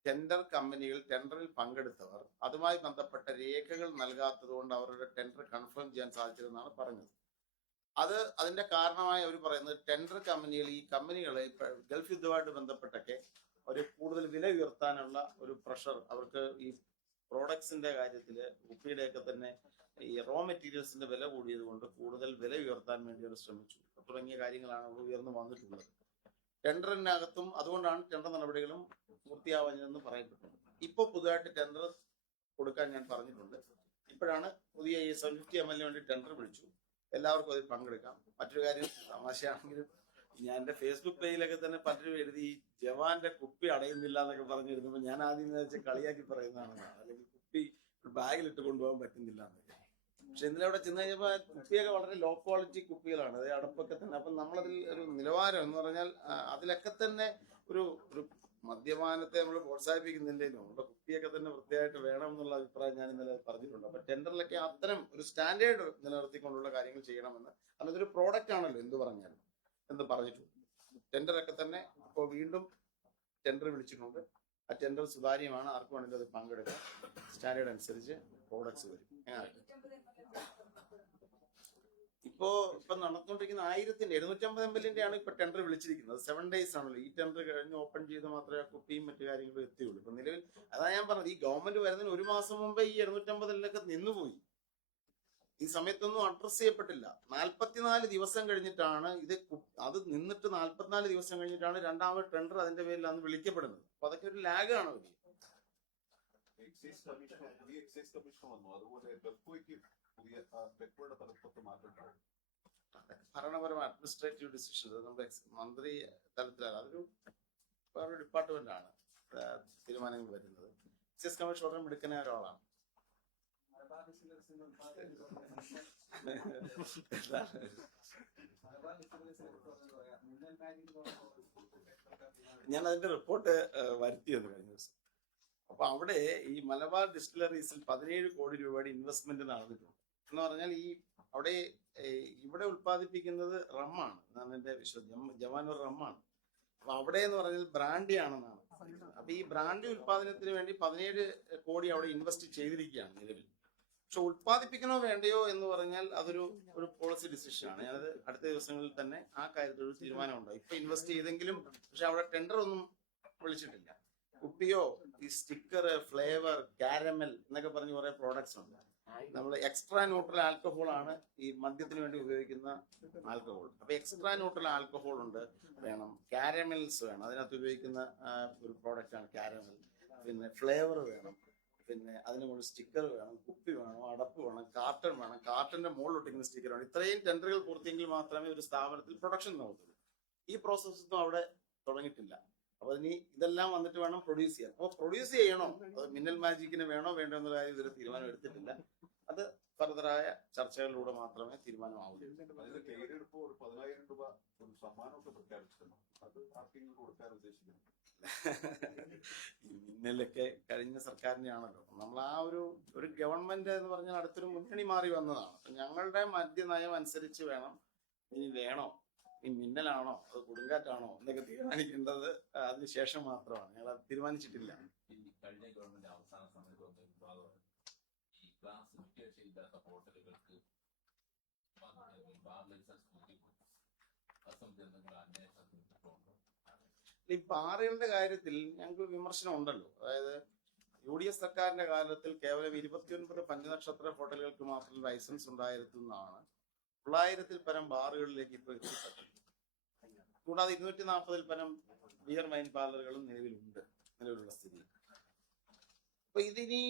ടെൻഡർ കമ്പനികൾ, ടെൻഡറിൽ പങ്കെടുത്തവർ അതുമായി ബന്ധപ്പെട്ട രേഖകൾ നൽകാത്തത് കൊണ്ട് അവരുടെ ടെൻഡർ കൺഫേം ചെയ്യാൻ സാധിച്ചതെന്നാണ് പറഞ്ഞത്. അതിന്റെ കാരണമായി അവർ പറയുന്നത് ടെൻഡർ കമ്പനികൾ, ഈ കമ്പനികളെ ഗൾഫ് യുദ്ധവുമായിട്ട് ബന്ധപ്പെട്ടൊക്കെ ഒരു കൂടുതൽ വില ഉയർത്താനുള്ള ഒരു പ്രഷർ അവർക്ക് ഈ പ്രോഡക്ട്സിന്റെ കാര്യത്തില്, കുപ്പിയുടെയൊക്കെ തന്നെ ഈ റോ മെറ്റീരിയൽസിന്റെ വില കൂടിയത് കൊണ്ട് കൂടുതൽ വില ഉയർത്താൻ വേണ്ടി അവർ ശ്രമിച്ചു തുടങ്ങിയ കാര്യങ്ങളാണ് അവിടെ ഉയർന്നു വന്നിട്ടുള്ളത്. ടെൻഡറിനകത്തും അതുകൊണ്ടാണ് ടെൻഡർ നടപടികളും പൂർത്തിയാവാഞ്ഞതെന്ന് പറയപ്പെട്ടിട്ടുണ്ട്. ഇപ്പോൾ പുതുതായിട്ട് ടെൻഡർ കൊടുക്കാൻ ഞാൻ പറഞ്ഞിട്ടുണ്ട്. ഇപ്പോഴാണ് പുതിയ ഈ 750 ml വേണ്ടി ടെൻഡർ വിളിച്ചു. എല്ലാവർക്കും അതിൽ പങ്കെടുക്കാം. മറ്റൊരു കാര്യം, തമാശയാണെങ്കിലും ഞാൻ എന്റെ ഫേസ്ബുക്ക് പേജിലൊക്കെ തന്നെ പലരും എഴുതി ജവാന്റെ കുപ്പി അടയുന്നില്ല എന്നൊക്കെ പറഞ്ഞിരുന്നപ്പോ ഞാൻ ആദ്യം വെച്ചാൽ കളിയാക്കി പറയുന്നതാണ്, അല്ലെങ്കിൽ കുപ്പി ബാഗിലിട്ട് കൊണ്ടുപോകാൻ പറ്റുന്നില്ല എന്നൊക്കെ. പക്ഷെ ഇന്നലെ അവിടെ ചെന്ന് കഴിഞ്ഞപ്പോ കുപ്പിയൊക്കെ വളരെ ലോ ക്വാളിറ്റി കുപ്പികളാണ്, അത് അടപ്പൊക്കെ തന്നെ. അപ്പൊ നമ്മളതിൽ ഒരു നിലവാരം എന്ന് പറഞ്ഞാൽ അതിലൊക്കെ തന്നെ ഒരു ഒരു മദ്യപാനത്തെ നമ്മൾ പ്രോത്സാഹിപ്പിക്കുന്നില്ലേലും നമ്മുടെ കുപ്പിയൊക്കെ തന്നെ വൃത്തിയായിട്ട് വേണം എന്നുള്ള അഭിപ്രായം ഞാൻ ഇന്നലെ പറഞ്ഞിട്ടുണ്ട്. അപ്പൊ ടെൻഡറിലൊക്കെ അത്തരം ഒരു സ്റ്റാൻഡേർഡ് നിലനിർത്തിക്കൊണ്ടുള്ള കാര്യങ്ങൾ ചെയ്യണമെന്ന്. അതൊരു പ്രോഡക്റ്റ് ആണല്ലോ എന്ത് പറഞ്ഞാലും എന്ന് പറഞ്ഞിട്ടുണ്ട്. ടെൻഡറൊക്കെ തന്നെ ഇപ്പോൾ വീണ്ടും ടെൻഡർ വിളിച്ചിട്ടുണ്ട്. ആ ടെൻഡർ സുതാര്യമാണ്, ആർക്കും വേണമെങ്കിലും അത് പങ്കെടുക്കാം. സ്റ്റാൻഡേർഡ് അനുസരിച്ച് പ്രോഡക്ട്സ് വരും. ഇപ്പോ നടന്നുകൊണ്ടിരിക്കുന്ന 750 ml ആണ് ഇപ്പൊ ടെൻഡർ വിളിച്ചിരിക്കുന്നത്. 7 days ആണല്ലോ. ഈ ടെൻഡർ കഴിഞ്ഞ് ഓപ്പൺ ചെയ്ത് മാത്രമേ കുപ്പിയും മറ്റു കാര്യങ്ങളും എത്തിയുള്ളൂ. ഇപ്പൊ നിലവിൽ അതാ ഞാൻ പറഞ്ഞത്, ഈ ഗവൺമെന്റ് വരുന്നതിന് 1 മാസം മുമ്പേ ഈ 750 നിന്നുപോയി. ഈ സമയത്തൊന്നും അഡ്രസ് ചെയ്യപ്പെട്ടില്ല. 44 ദിവസം കഴിഞ്ഞിട്ടാണ് അത് നിന്നിട്ട് 44 ദിവസം കഴിഞ്ഞിട്ടാണ് രണ്ടാമത് ടെൻഡർ അതിന്റെ പേരിൽ അന്ന് വിളിക്കപ്പെടുന്നത്. അപ്പൊ അതൊക്കെ ഒരു ലാഗാണ് വലിയ. എക്സൈസ് കമ്മീഷൻ വന്നു, അതുപോലെ ബെഫ്കോയ്ക്ക് പുതിയ ബെഫ്കോയുടെ തലപ്പത്ത് മാറ്റം. ഭരണപരമായ അഡ്മിനിസ്ട്രേറ്റീവ് ഡിസിഷൻ നമ്മുടെ മന്ത്രി തലത്തിലാണ്, അതൊരു വേറൊരു ഡിപ്പാർട്ട്മെന്റ് ആണ് തീരുമാനങ്ങൾ വരുന്നത്. എക്സൈസ് കമ്മീഷൻ വളരെ മിടുക്കനായ ഒരാളാണ്. ഞാൻ അതിന്റെ റിപ്പോർട്ട് വരുത്തിയത് കഴിഞ്ഞ ദിവസം. അപ്പൊ അവിടെ ഈ മലബാർ ഡിസ്റ്റിലറീസിൽ 17 കോടി രൂപയുടെ ഇൻവെസ്റ്റ്മെന്റ് നടന്നിട്ടുണ്ട്. എന്ന് പറഞ്ഞാൽ അവിടെ ഇവിടെ ഉത്പാദിപ്പിക്കുന്നത് റമ്മാണ് എന്നാണ് എന്റെ വിശ്വാസം. ജവാൻ ഒരു റമ്മാണ്. അപ്പൊ അവിടെ എന്ന് പറഞ്ഞാൽ ബ്രാൻഡി ആണെന്നാണ്. അപ്പൊ ഈ ബ്രാൻഡി ഉത്പാദനത്തിന് വേണ്ടി 17 കോടി അവിടെ ഇൻവെസ്റ്റ് ചെയ്തിരിക്കുകയാണ് നിലവിൽ. പക്ഷെ ഉത്പാദിപ്പിക്കണോ വേണ്ടയോ എന്ന് പറഞ്ഞാൽ അതൊരു പോളിസി ഡിസിഷനാണ്. ഞാനത് അടുത്ത ദിവസങ്ങളിൽ തന്നെ ആ കാര്യത്തിൽ ഒരു തീരുമാനം ഉണ്ടായി. ഇപ്പൊ ഇൻവെസ്റ്റ് ചെയ്തെങ്കിലും പക്ഷെ അവിടെ ടെൻഡർ ഒന്നും വിളിച്ചിട്ടില്ല. കുപ്പിയോ ഈ സ്റ്റിക്കർ, ഫ്ലേവർ, കാരമൽ എന്നൊക്കെ പറഞ്ഞ് കുറെ പ്രോഡക്ട്സ് ഉണ്ട്. നമ്മൾ എക്സ്ട്രാ ന്യൂട്രൽ ആൽക്കഹോൾ ആണ് ഈ മദ്യത്തിന് വേണ്ടി ഉപയോഗിക്കുന്ന ആൽക്കഹോൾ. അപ്പൊ എക്സ്ട്രാ ന്യൂട്രൽ ആൽക്കഹോൾ ഉണ്ട്, വേണം. കാരമൽസ് വേണം, അതിനകത്ത് ഉപയോഗിക്കുന്ന ഒരു പ്രോഡക്റ്റ് ആണ് കാരമൽ. പിന്നെ ഫ്ലേവർ വേണം, പിന്നെ അതിന് മുകളിൽ സ്റ്റിക്കർ വേണം, കുപ്പി വേണം, അടപ്പ് വേണം, കാർട്ടൺ വേണം, കാർട്ടന്റെ മുകളിൽ ഒട്ടിക്കുന്ന സ്റ്റിക്കർ വേണം. ഇത്രയും ടെൻഡറുകൾ പൂർത്തിയെങ്കിൽ മാത്രമേ ഒരു സ്ഥാപനത്തിൽ പ്രൊഡക്ഷൻ നടത്തുള്ളൂ. ഈ പ്രോസസ് ഒന്നും അവിടെ തുടങ്ങിയിട്ടില്ല. അപ്പൊ ഇനി ഇതെല്ലാം വന്നിട്ട് വേണം പ്രൊഡ്യൂസ് ചെയ്യാൻ. അപ്പൊ പ്രൊഡ്യൂസ് ചെയ്യണോ, അത് മിന്നൽ മാജിക്കിന് വേണോ വേണ്ടോ എന്നുള്ള കാര്യം ഇതൊരു തീരുമാനം എടുത്തിട്ടില്ല. അത് ഫർദറായ ചർച്ചകളിലൂടെ മാത്രമേ തീരുമാനമാവൂ. അതിന് പേരെടുപ്പ് ഒരു 10,000 രൂപ ഒരു സമ്മാനമൊക്കെ പ്രഖ്യാപിച്ചിരുന്നു. അത് ആർക്കെങ്കിലും കൊടുക്കാൻ ഉദ്ദേശിക്കുന്നു? ഈ മിന്നലൊക്കെ കഴിഞ്ഞ സർക്കാരിന്റെ ആണല്ലോ. നമ്മൾ ആ ഒരു ഗവൺമെന്റ് എന്ന് പറഞ്ഞാൽ അടുത്തൊരു മുന്നണി മാറി വന്നതാണ്. ഞങ്ങളുടെ മദ്യനയം അനുസരിച്ച് വേണം, ഇനി വേണോ, ഈ മിന്നലാണോ അത് കൊടുങ്കാറ്റാണോ എന്നൊക്കെ തീരുമാനിക്കേണ്ടത് അതിനുശേഷം മാത്രമാണ്. ഞങ്ങൾ അത് തീരുമാനിച്ചിട്ടില്ല. കഴിഞ്ഞ ഗവൺമെന്റ് അവസാന സമയത്ത് വന്ന വിഭാഗം ഈ ക്ലാസിഫിക്കേഷൻ ഇല്ലാത്ത ഹോട്ടലുകൾക്ക് ബാർ ലൈസൻസ് അന്വേഷണം. ഈ ബാറുകളുടെ കാര്യത്തിൽ ഞങ്ങൾക്ക് വിമർശനം ഉണ്ടല്ലോ. അതായത് UDF സർക്കാരിന്റെ കാലത്തിൽ കേവലം 29 പഞ്ചനക്ഷത്ര ഹോട്ടലുകൾക്ക് മാത്രം ലൈസൻസ് ഉണ്ടായിരുന്നാണ് 900-ൽ പരം ബാറുകളിലേക്ക് ഇപ്പോൾ എത്തിപ്പെട്ടത്. കൂടാതെ 240-ൽ പരം ബിയർ വൈൻ പാർലറുകളും നിലവിലുള്ള സ്ഥിതി. അപ്പൊ ഇതിനി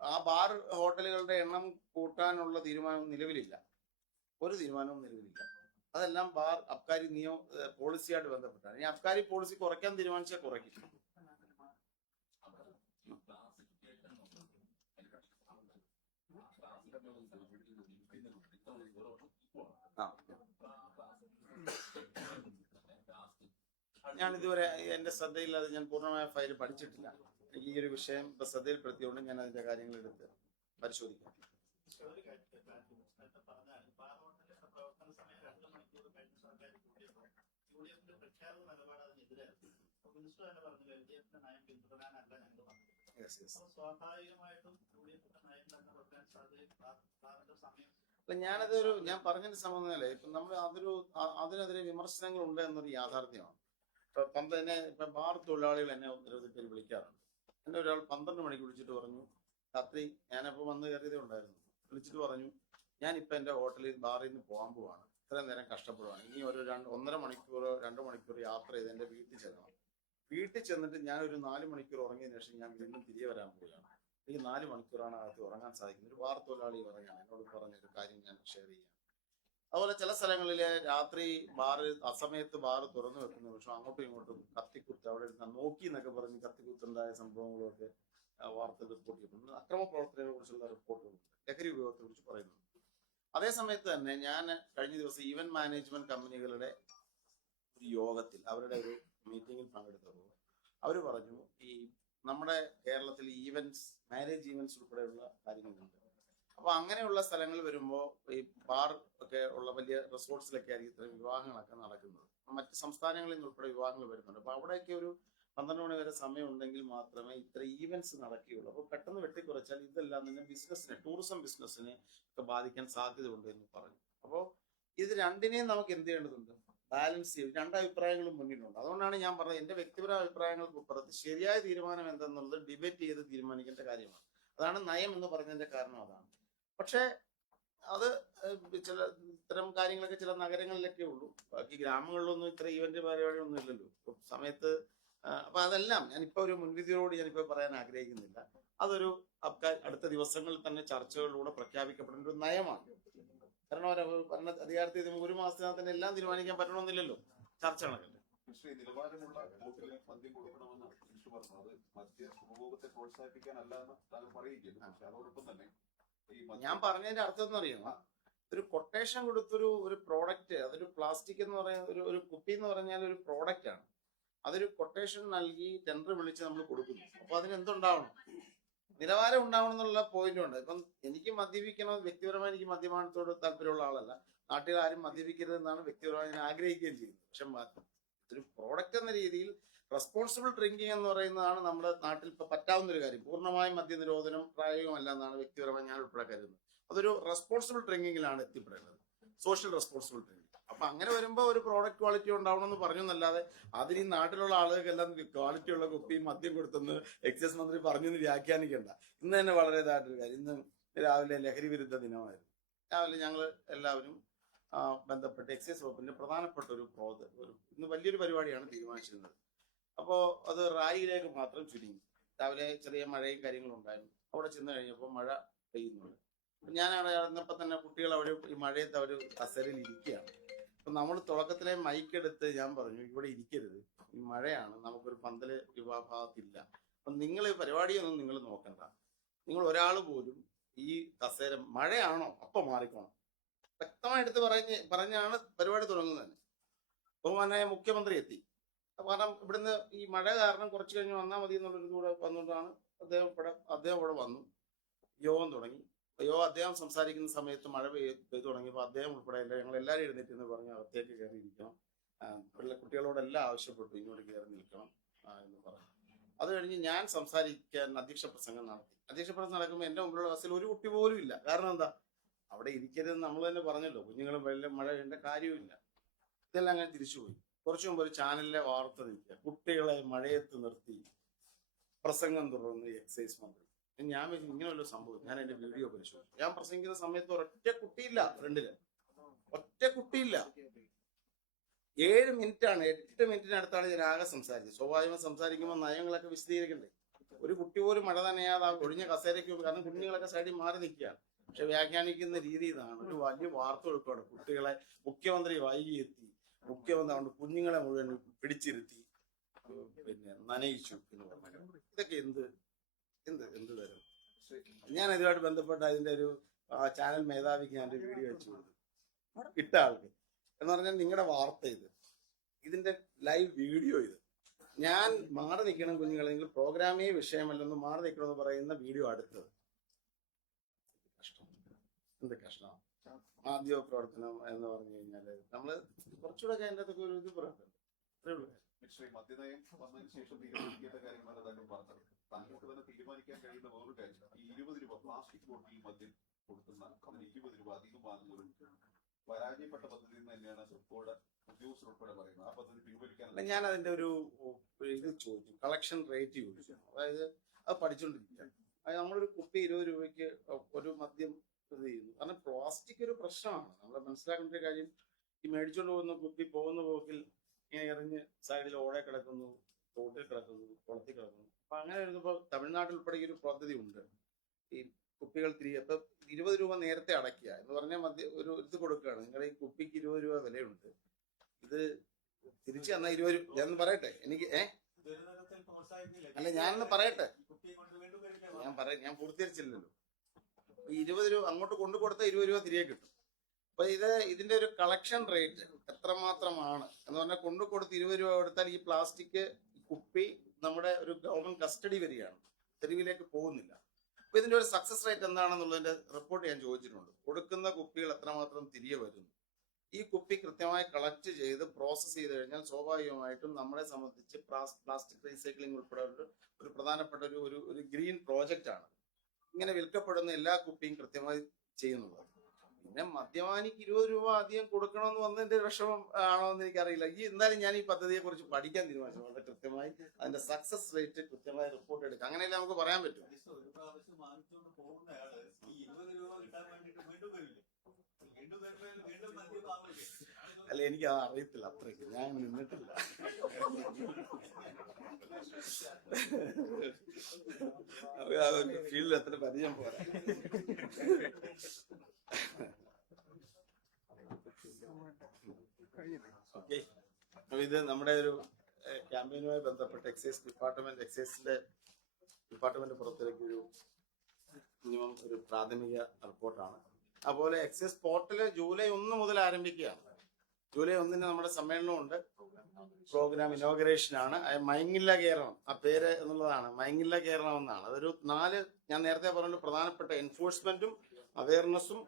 ആ ബാർ ഹോട്ടലുകളുടെ എണ്ണം കൂട്ടാനുള്ള തീരുമാനം നിലവിലില്ല, ഒരു തീരുമാനവും നിലവിലില്ല. അതെല്ലാം ബാർ അബ്കാരി പോളിസിയായിട്ട് ബന്ധപ്പെട്ടാണ്. ഇനി അബ്കാരി പോളിസി കുറയ്ക്കാൻ തീരുമാനിച്ചാൽ കുറയ്ക്കും. ഞാൻ ഇതുവരെ എന്റെ ശ്രദ്ധയിൽ അത് ഞാൻ പൂർണ്ണമായ ഫയൽ പഠിച്ചിട്ടില്ല. എനിക്ക് ഈ ഒരു വിഷയം ഇപ്പൊ ശ്രദ്ധയിൽപ്പെടുത്തിയോണ്ട് ഞാൻ അതിന്റെ കാര്യങ്ങൾ എടുത്ത് പരിശോധിക്കാം. ഞാൻ പറഞ്ഞതിന് സംബന്ധമല്ലേ, ഇപ്പൊ നമ്മൾ അതിനെതിരെ വിമർശനങ്ങൾ ഉണ്ട് എന്നൊരു യാഥാർത്ഥ്യമാണ്. ഇപ്പൊ ബാർ തൊഴിലാളികൾ എന്നെ നിരവധി പേര് വിളിക്കാറുണ്ട്. എന്നെ ഒരാൾ 12 മണിക്ക് വിളിച്ചിട്ട് പറഞ്ഞു, രാത്രി ഞാനപ്പോ വന്ന് കയറിയതേ ഉണ്ടായിരുന്നു, വിളിച്ചിട്ട് പറഞ്ഞു, ഞാനിപ്പോ എന്റെ ഹോട്ടലിൽ ബാറിൽ നിന്ന് പോകാൻ പോവാണ്, ഇത്രയും നേരം കഷ്ടപ്പെടുവാണ്, ഇനി ഒരു 1.5 മണിക്കൂറോ 2 മണിക്കൂർ യാത്ര ചെയ്ത് എന്റെ വീട്ടിൽ ചെല്ലണം. വീട്ടിൽ ചെന്നിട്ട് ഞാൻ ഒരു 4 മണിക്കൂർ ഉറങ്ങിയതിനു ശേഷം ഞാൻ വീണ്ടും തിരികെ വരാൻ പോവുകയാണ്. എനിക്ക് 4 മണിക്കൂറാണ് അകത്ത് ഉറങ്ങാൻ സാധിക്കുന്നത്. ഒരു ബാർ തൊഴിലാളി പറഞ്ഞാണ് എന്നോട് പറഞ്ഞൊരു കാര്യം ഞാൻ ഷെയർ ചെയ്യാം. അതുപോലെ ചില സ്ഥലങ്ങളിൽ രാത്രി ബാറ് അസമയത്ത് ബാറ് തുറന്നു വെക്കുന്ന പക്ഷെ അങ്ങോട്ടും ഇങ്ങോട്ടും കത്തിക്കുത്ത് അവിടെ ഇരുന്ന് നോക്കി എന്നൊക്കെ പറഞ്ഞ് കത്തിക്കുത്തുണ്ടായ സംഭവങ്ങളൊക്കെ വാർത്തകൾ റിപ്പോർട്ട് ചെയ്തിട്ടുണ്ട്. അക്രമ പ്രവർത്തനങ്ങളെ കുറിച്ചുള്ള റിപ്പോർട്ടുകളുണ്ട്, ലഹരി ഉപയോഗത്തെ കുറിച്ച് പറയുന്നുണ്ട്. അതേ സമയത്ത് തന്നെ ഞാൻ കഴിഞ്ഞ ദിവസം ഈവന്റ് മാനേജ്മെന്റ് കമ്പനികളുടെ ഒരു യോഗത്തിൽ അവരുടെ ഒരു മീറ്റിംഗിൽ പങ്കെടുത്തപ്പോൾ അവർ പറഞ്ഞു ഈ നമ്മുടെ കേരളത്തിൽ ഈവന്റ്സ് മാരേജ് ഈവന്റ്സ് ഉൾപ്പെടെയുള്ള കാര്യങ്ങളുണ്ട്. അപ്പൊ അങ്ങനെയുള്ള സ്ഥലങ്ങൾ വരുമ്പോൾ ഈ ബാർ ഒക്കെ ഉള്ള വലിയ റിസോർട്ട്സിലൊക്കെ ആയിരിക്കും ഇത്തരം വിവാഹങ്ങളൊക്കെ നടക്കുന്നത്. മറ്റ് സംസ്ഥാനങ്ങളിൽ നിന്ന് ഉൾപ്പെടെ വിവാഹങ്ങൾ വരുന്നുണ്ട്. അപ്പൊ അവിടെയൊക്കെ ഒരു 12 മണി വരെ സമയം ഉണ്ടെങ്കിൽ മാത്രമേ ഇത്ര ഈവന്റ്സ് നടക്കുകയുള്ളൂ. അപ്പൊ പെട്ടെന്ന് വെട്ടിക്കുറച്ചാൽ ഇതെല്ലാം തന്നെ ബിസിനസ്സിനെ, ടൂറിസം ബിസിനസ്സിനെ ഒക്കെ ബാധിക്കാൻ സാധ്യതയുണ്ട് എന്ന് പറഞ്ഞു. അപ്പോൾ ഇത് രണ്ടിനെയും നമുക്ക് എന്ത് ചെയ്യേണ്ടതുണ്ട്? ബാലൻസ് ചെയ്യും. രണ്ടഭിപ്രായങ്ങളും മുന്നിലുണ്ട്. അതുകൊണ്ടാണ് ഞാൻ പറഞ്ഞത് എന്റെ വ്യക്തിപരമായ അഭിപ്രായങ്ങൾക്ക് പുറത്ത് ശരിയായ തീരുമാനം എന്തെന്നുള്ളത് ഡിബേറ്റ് ചെയ്ത് തീരുമാനിക്കേണ്ട കാര്യമാണ്. അതാണ് നയം എന്ന് പറഞ്ഞതിന്റെ കാരണം അതാണ്. പക്ഷേ അത് ചില ഇത്തരം കാര്യങ്ങളൊക്കെ ചില നഗരങ്ങളിലൊക്കെ ഉള്ളൂ. ബാക്കി ഗ്രാമങ്ങളിലൊന്നും ഇത്ര ഈവന്റ് പരിപാടിയൊന്നും ഇല്ലല്ലോ സമയത്ത്. അപ്പൊ അതെല്ലാം ഞാനിപ്പോ ഒരു മുൻവിധിയോട് ഞാനിപ്പോ പറയാൻ ആഗ്രഹിക്കുന്നില്ല. അതൊരു അടുത്ത ദിവസങ്ങളിൽ തന്നെ ചർച്ചകളിലൂടെ പ്രഖ്യാപിക്കപ്പെടേണ്ട ഒരു നയമാണ്. കാരണം ഭരണ അധികാരത്തിൽ ഒരു മാസത്തിനകത്ത് തന്നെ എല്ലാം തീരുമാനിക്കാൻ പറ്റണമെന്നില്ലല്ലോ, ചർച്ച നടക്കട്ടെ. ശ്രീ, നിലവാരമുള്ള ബോട്ടിൽ മദ്യം കൊടുക്കണമെന്ന് മിനിസ്റ്റർ പറഞ്ഞു. അത് മദ്യ ഉപഭോഗത്തെ പ്രോത്സാഹിപ്പിക്കാനല്ല എന്ന് താങ്കൾ പറയുകയും. പക്ഷെ അതോടൊപ്പം തന്നെ ഞാൻ പറഞ്ഞതിന്റെ അർത്ഥം എന്ന് അറിയാമോ? ഒരു കൊട്ടേഷൻ കൊടുത്തൊരു പ്രോഡക്റ്റ്, അതൊരു പ്ലാസ്റ്റിക് എന്ന് പറയുന്ന ഒരു കുപ്പി എന്ന് പറഞ്ഞാൽ ഒരു പ്രോഡക്റ്റ് ആണ്. അതൊരു കൊട്ടേഷൻ നൽകി ടെൻഡർ വിളിച്ച് നമ്മൾ കൊടുക്കുന്നു. അപ്പൊ അതിന് എന്തുണ്ടാവണം? നിലവാരം ഉണ്ടാവണം എന്നുള്ള പോയിന്റ് ഉണ്ട്. ഇപ്പം എനിക്ക് മദ്യപിക്കണം, വ്യക്തിപരമായി എനിക്ക് മദ്യപാനത്തോട് താല്പര്യമുള്ള ആളല്ല. നാട്ടിൽ ആരും മദ്യപിക്കരുതെന്നാണ് വ്യക്തിപരമായി ഞാൻ ആഗ്രഹിക്കുകയും ചെയ്യുന്നത്. പക്ഷെ ഒരു പ്രോഡക്റ്റ് എന്ന രീതിയിൽ റെസ്പോൺസിബിൾ ഡ്രിങ്കിങ് എന്ന് പറയുന്നതാണ് നമ്മുടെ നാട്ടിൽ ഇപ്പൊ പറ്റാവുന്ന ഒരു കാര്യം. പൂർണ്ണമായും മദ്യനിരോധനം പ്രായോഗികമല്ല എന്നാണ് വ്യക്തിപരമായി ഞാൻ ഉൾപ്പെടെ കരുതുന്നത്. അതൊരു റെസ്പോൺസിബിൾ ഡ്രിങ്കിങ്ങിലാണ് എത്തിപ്പെടേണ്ടത്, സോഷ്യൽ റെസ്പോൺസിബിൾ ഡ്രിങ്കിങ്. അപ്പൊ അങ്ങനെ വരുമ്പോൾ ഒരു പ്രോഡക്റ്റ് ക്വാളിറ്റി ഉണ്ടാവണമെന്ന് പറഞ്ഞു എന്നല്ലാതെ അതിന് ഈ നാട്ടിലുള്ള ആളുകൾക്കെല്ലാം ക്വാളിറ്റി ഉള്ള കുപ്പിയും മദ്യം കൊടുത്തെന്ന് എക്സൈസ് മന്ത്രി പറഞ്ഞെന്ന് വ്യാഖ്യാനിക്കണ്ട. ഇന്ന് തന്നെ വളരെ ഇതായിട്ടൊരു കാര്യം, ഇന്ന് രാവിലെ ലഹരി വിരുദ്ധ ദിനമായിരുന്നു. രാവിലെ ഞങ്ങൾ എല്ലാവരും ബന്ധപ്പെട്ട് എക്സൈസ് വകുപ്പിന്റെ പ്രധാനപ്പെട്ട ഒരു ഇന്ന് വലിയൊരു പരിപാടിയാണ് തീരുമാനിച്ചിരുന്നത്. അപ്പോൾ അത് റായിയിലേക്ക് മാത്രം ചുരുങ്ങി. രാവിലെ ചെറിയ മഴയും കാര്യങ്ങളും ഉണ്ടായിരുന്നു. അവിടെ ചെന്ന് കഴിഞ്ഞപ്പോൾ മഴ പെയ്യുന്നുണ്ട്. ഞാൻ അവിടെ ഇറങ്ങപ്പോൾ തന്നെ കുട്ടികൾ അവർ ഈ മഴയത്ത് അവർ കസേരയിൽ ഇരിക്കുകയാണ്. അപ്പൊ നമ്മൾ തുടക്കത്തിലെ മൈക്കെടുത്ത് ഞാൻ പറഞ്ഞു, ഇവിടെ ഇരിക്കരുത്, ഈ മഴയാണ്, നമുക്കൊരു പന്തല് വിഭാഗത്തില്ല. അപ്പൊ നിങ്ങൾ പരിപാടിയൊന്നും നിങ്ങൾ നോക്കണ്ട, നിങ്ങൾ ഒരാൾ പോലും ഈ കസേര മഴയാണോ അപ്പൊ മാറിക്കോണം, വ്യക്തമായി എടുത്ത് പറഞ്ഞാണ് പരിപാടി തുടങ്ങുന്നത് തന്നെ. ബഹുമാനായ മുഖ്യമന്ത്രി എത്തി. കാരണം ഇവിടുന്ന് ഈ മഴ കാരണം കുറച്ച് കഴിഞ്ഞ് വന്നാൽ മതി എന്നുള്ളൊരു കൂടെ വന്നുകൊണ്ടാണ് അദ്ദേഹം ഇവിടെ വന്നു. യോഗം തുടങ്ങി. അദ്ദേഹം സംസാരിക്കുന്ന സമയത്ത് മഴ പെയ്തു തുടങ്ങിയപ്പോൾ അദ്ദേഹം ഉൾപ്പെടെ ഞങ്ങൾ എല്ലാവരും എഴുന്നേറ്റ് എന്ന് പറഞ്ഞ് അകത്തേക്ക് കയറിയിരിക്കണം. കുട്ടികളോടെല്ലാം ആവശ്യപ്പെട്ടു ഇങ്ങോട്ട് കയറി നിൽക്കണം എന്ന് പറഞ്ഞു. അത് കഴിഞ്ഞ് ഞാൻ സംസാരിക്കാൻ അധ്യക്ഷ പ്രസംഗം നടത്തി. അധ്യക്ഷ പ്രസംഗം നടക്കുമ്പോൾ എന്റെ മുമ്പിലുള്ള ബസ്സിൽ ഒരു കുട്ടി പോലും ഇല്ല. കാരണം എന്താ? അവിടെ ഇരിക്കരുതെന്ന് നമ്മൾ തന്നെ പറഞ്ഞല്ലോ. കുഞ്ഞുങ്ങളും വെള്ളം മഴ വേണ്ട കാര്യമില്ല. ഇതെല്ലാം അങ്ങനെ തിരിച്ചുപോയി. കുറച്ചു മുമ്പ് ഒരു ചാനലിലെ വാർത്ത നിൽക്കുക, കുട്ടികളെ മഴയത്ത് നിർത്തി പ്രസംഗം തുടർന്ന് എക്സൈസ് മന്ത്രി. ഞാൻ ഇങ്ങനെയല്ലോ സംഭവം. ഞാൻ എന്റെ വീഡിയോ പരിശോധിച്ചു. ഞാൻ പ്രസംഗിക്കുന്ന സമയത്ത് ഒരൊറ്റ കുട്ടിയില്ല, ഫ്രണ്ടില് ഒറ്റ കുട്ടിയില്ല. 7 മിനിറ്റാണ്, 8 മിനിറ്റിനടുത്താണ് ഞാൻ ആകെ സംസാരിച്ചത്. സ്വാഭാവികമായി സംസാരിക്കുമ്പോൾ നയങ്ങളൊക്കെ വിശദീകരിക്കണ്ടേ. ഒരു കുട്ടി പോലും മഴ തന്നെയാതെ ഒഴിഞ്ഞ കസേരയ്ക്ക്, കാരണം കുഞ്ഞുങ്ങളൊക്കെ സൈഡിൽ മാറി നിൽക്കുകയാണ്. പക്ഷെ വ്യാഖ്യാനിക്കുന്ന രീതി ഇതാണ്. ഒരു വലിയ വാർത്ത കൊടുക്കുകയാണ്, കുട്ടികളെ മുഖ്യമന്ത്രി വൈകി എത്തി, മുഖ്യമന്ത്രി കൊണ്ട് കുഞ്ഞുങ്ങളെ മുഴുവൻ പിടിച്ചിരുത്തി പിന്നെ നനയിച്ചു എന്ന് പറഞ്ഞു. ഇതൊക്കെ എന്ത് തരം? ഞാൻ ഇതുമായിട്ട് ബന്ധപ്പെട്ട അതിന്റെ ഒരു ചാനൽ മേധാവിക്ക് ഞാൻ ഒരു വീഡിയോ വെച്ചു കൊടുത്തു, ഇട്ട ആൾക്ക്. എന്ന് പറഞ്ഞാൽ നിങ്ങളുടെ വാർത്ത ഇതിന്റെ ലൈവ് വീഡിയോ ഞാൻ മാറി നിൽക്കണം കുഞ്ഞുങ്ങളെ, നിങ്ങൾ പ്രോഗ്രാമേ വിഷയമല്ലെന്ന് മാറി നിൽക്കണമെന്ന് പറയുന്ന വീഡിയോ അടുത്തത്. എന്ത് കഷ്ടമാണ് മാധ്യമ പ്രവർത്തനം എന്ന് പറഞ്ഞു കഴിഞ്ഞാല്. നമ്മള് കുറച്ചുകൂടെ അതിൻ്റെ അകത്തൊക്കെ ഒരു ഇത് പറയുന്നുണ്ട്. അത്രേ ഉള്ളൂ. ശ്രീ, മദ്യനയം വന്നതിന് ശേഷം തീരുമാനിക്കേണ്ട കാര്യങ്ങളാണ് താങ്കൾ പറഞ്ഞത്. താങ്കൾക്ക് തന്നെ തീരുമാനിക്കാൻ കഴിയുന്ന വേറൊരു കാര്യം, ഈ 20 രൂപ പ്ലാസ്റ്റിക് ബോട്ടിൽ മദ്യം കൊടുക്കുന്ന 20 രൂപ അധികം വാങ്ങുന്നവരും പരാജയപ്പെട്ട പദ്ധതി എന്ന് തന്നെയാണ് ഉദ്യോഗസ്ഥർ ഉൾപ്പെടെ പറയുന്നത്. ആ പദ്ധതി പിൻവലിക്കാൻ ഞാൻ അതിന്റെ ഒരു ഇത് ചോദിച്ചു, കളക്ഷൻ റേറ്റ് ചോദിച്ചു. അതായത് അത് പഠിച്ചുകൊണ്ടിരിക്കുകയാണ്. അതായത് നമ്മളൊരു കുപ്പി 20 രൂപയ്ക്ക് ഒരു മദ്യം ഇത് ചെയ്യുന്നു. കാരണം പ്ലാസ്റ്റിക് ഒരു പ്രശ്നമാണ്. നമ്മൾ മനസ്സിലാക്കേണ്ട ഒരു കാര്യം, ഈ മേടിച്ചുകൊണ്ട് പോകുന്ന കുപ്പി പോകുന്ന പോക്കിൽ ഇങ്ങനെ എറിഞ്ഞ് സൈഡിൽ ഓടെ കിടക്കുന്നു, തോട്ടിൽ കിടക്കുന്നു, കുളത്തിൽ കിടക്കുന്നു. അപ്പൊ അങ്ങനെ വരുന്നപ്പോൾ തമിഴ്നാട്ടിൽ ഉൾപ്പെടെ ഈ ഒരു പദ്ധതി ഉണ്ട്. ഈ കുപ്പികൾ തിരികെ ഇപ്പൊ 20 രൂപ നേരത്തെ അടയ്ക്കുക എന്ന് പറഞ്ഞാൽ ഒരു ഇത് കൊടുക്കുകയാണ്. നിങ്ങളുടെ ഈ കുപ്പിക്ക് 20 രൂപ വിലയുണ്ട്, ഇത് തിരിച്ചു തന്നാൽ 20 രൂപ. ഞാനൊന്ന് പറയട്ടെ, എനിക്ക് അല്ല ഞാനൊന്ന് പറയട്ടെ, ഞാൻ പൂർത്തീകരിച്ചില്ലല്ലോ. ഈ 20 രൂപ അങ്ങോട്ട് കൊണ്ടു കൊടുത്താൽ 20 രൂപ തിരികെ കിട്ടും. അപ്പൊ ഇതിന്റെ ഒരു കളക്ഷൻ റേറ്റ് എത്രമാത്രമാണ് എന്ന് പറഞ്ഞാൽ, കൊണ്ടു കൊടുത്ത് 20 രൂപ കൊടുത്താൽ ഈ പ്ലാസ്റ്റിക് കുപ്പി നമ്മുടെ ഒരു ഗവൺമെന്റ് കസ്റ്റഡി വരികയാണ്, തെരുവിലേക്ക് പോകുന്നില്ല. അപ്പൊ ഇതിന്റെ ഒരു സക്സസ് റേറ്റ് എന്താണെന്നുള്ളതിന്റെ റിപ്പോർട്ട് ഞാൻ ചോദിച്ചിട്ടുണ്ട്. കൊടുക്കുന്ന കുപ്പികൾ എത്രമാത്രം തിരികെ വരുന്നു, ഈ കുപ്പി കൃത്യമായി കളക്ട് ചെയ്ത് പ്രോസസ് ചെയ്ത് കഴിഞ്ഞാൽ സ്വാഭാവികമായിട്ടും നമ്മളെ സംബന്ധിച്ച് പ്ലാസ്റ്റിക് റീസൈക്ലിംഗ് ഉൾപ്പെടെ ഒരു പ്രധാനപ്പെട്ട ഒരു ഗ്രീൻ പ്രോജക്റ്റ് ആണ്. ഇങ്ങനെ വിൽക്കപ്പെടുന്ന എല്ലാ കുപ്പിയും കൃത്യമായി ചെയ്യുന്നുള്ളത്. പിന്നെ മദ്യപാനിക്ക് 20 രൂപ അധികം കൊടുക്കണമെന്ന് വന്നതിന്റെ വിഷമം ആണോ എന്ന് എനിക്കറിയില്ല. എന്തായാലും ഞാൻ ഈ പദ്ധതിയെ കുറിച്ച് പഠിക്കാൻ തീരുമാനിച്ചു. വളരെ കൃത്യമായി അതിന്റെ സക്സസ് റേറ്റ് കൃത്യമായി റിപ്പോർട്ട് എടുക്കുക. അങ്ങനെയല്ലേ നമുക്ക് പറയാൻ പറ്റും. ഒരു പ്രാവശ്യം വാങ്ങിച്ചുകൊണ്ട് പോകുന്നയാള് ഈ 20 രൂപ കിട്ടാൻ വേണ്ടിട്ട് വീണ്ടും വരില്ലേ? വീണ്ടും മദ്യം വാങ്ങില്ലേ? അല്ല, എനിക്ക് അത് അറിയത്തില്ല, അത്രയ്ക്ക് ഞാൻ നിന്നിട്ടില്ല. ഫീൽഡിൽ എത്ര പരിചയം പോരാ. ഓക്കെ, അപ്പൊ ഇത് നമ്മുടെ ഒരു ക്യാമ്പയിനുമായി ബന്ധപ്പെട്ട് എക്സൈസിന്റെ ഡിപ്പാർട്ട്മെന്റ് പുറത്തിറക്കിയ ഒരു മിനിമം ഒരു പ്രാഥമിക റിപ്പോർട്ടാണ്. അതുപോലെ എക്സൈസ് പോർട്ടല് ജൂലൈ 1 മുതൽ ആരംഭിക്കുകയാണ്. ജൂലൈ 1 നമ്മുടെ സമ്മേളനമുണ്ട്, പ്രോഗ്രാം ഇനോഗ്രേഷൻ ആണ്. മയങ്ങില്ല കേരളം, ആ പേര് എന്നുള്ളതാണ്, മയങ്ങില്ല കേരളം എന്നാണ്. അതൊരു 4 ഞാൻ നേരത്തെ പറഞ്ഞ പ്രധാനപ്പെട്ട എൻഫോഴ്സ്മെന്റും അവയർനെസ്സും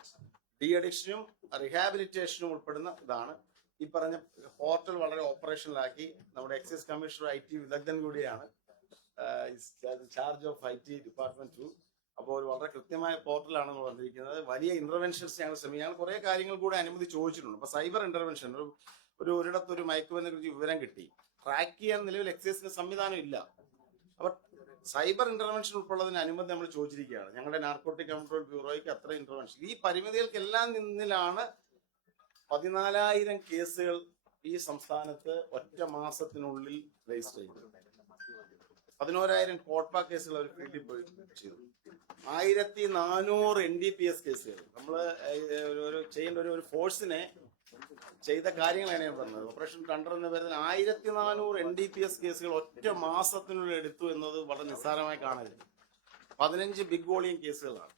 ഡി അഡിക്ഷനും റിഹാബിലിറ്റേഷനും ഉൾപ്പെടുന്ന ഇതാണ്. ഈ പറഞ്ഞ പോർട്ടൽ വളരെ ഓപ്പറേഷനിലാക്കി നമ്മുടെ എക്സൈസ് കമ്മീഷണർ IT വിദഗ്ധൻ കൂടിയാണ്, ചാർജ് ഓഫ് IT ഡിപ്പാർട്ട്മെന്റ് 2. അപ്പോൾ ഒരു വളരെ കൃത്യമായ പോർട്ടലാണെന്ന് പറഞ്ഞിരിക്കുന്നത്. വലിയ ഇന്റർവെൻഷൻസ് ഞങ്ങൾ ശ്രമിക്കും. ഞങ്ങൾ കുറെ കാര്യങ്ങൾ കൂടെ അനുമതി ചോദിച്ചിട്ടുണ്ട്. അപ്പൊ സൈബർ ഇന്റർവെൻഷൻ ഒരിടത്തൊരു മയക്കുമരുന്നിനെ കുറിച്ച് വിവരം കിട്ടി, ട്രാക്ക് ചെയ്യാൻ നിലവിൽ എക്സൈസിന് സംവിധാനം ഇല്ല. അപ്പൊ സൈബർ ഇന്റർവെൻഷൻ ഉൾപ്പെടെതിന് അനുമതി നമ്മൾ ചോദിച്ചിരിക്കുകയാണ്. ഞങ്ങളുടെ നാർക്കോട്ടിക് കൺട്രോൾ ബ്യൂറോയ്ക്ക് അത്ര ഇന്റർവെൻഷൻ. ഈ പരിമിതികൾക്കെല്ലാം നിന്നിലാണ് 14,000 കേസുകൾ ഈ സംസ്ഥാനത്ത് ഒറ്റ മാസത്തിനുള്ളിൽ രജിസ്റ്റർ ചെയ്തു. 11,000 കോട്ട്പ കേസുകൾ അവർ ഫീൽഡിൽ പോയി ചെയ്തു. 1,400 NDPS കേസുകൾ. നമ്മൾ ചെയ്യേണ്ട ഒരു ഫോഴ്സിനെ ചെയ്ത കാര്യങ്ങളാണ് ഞാൻ പറഞ്ഞത്. ഓപ്പറേഷൻ തണ്ടർ എന്ന പേരിൽ 1,400 NDPS കേസുകൾ ഒറ്റ മാസത്തിനുള്ളിൽ എടുത്തു എന്നത് വളരെ നിസ്സാരമായി കാണരുത്. 15 ബിഗ് വോളിയം കേസുകളാണ്.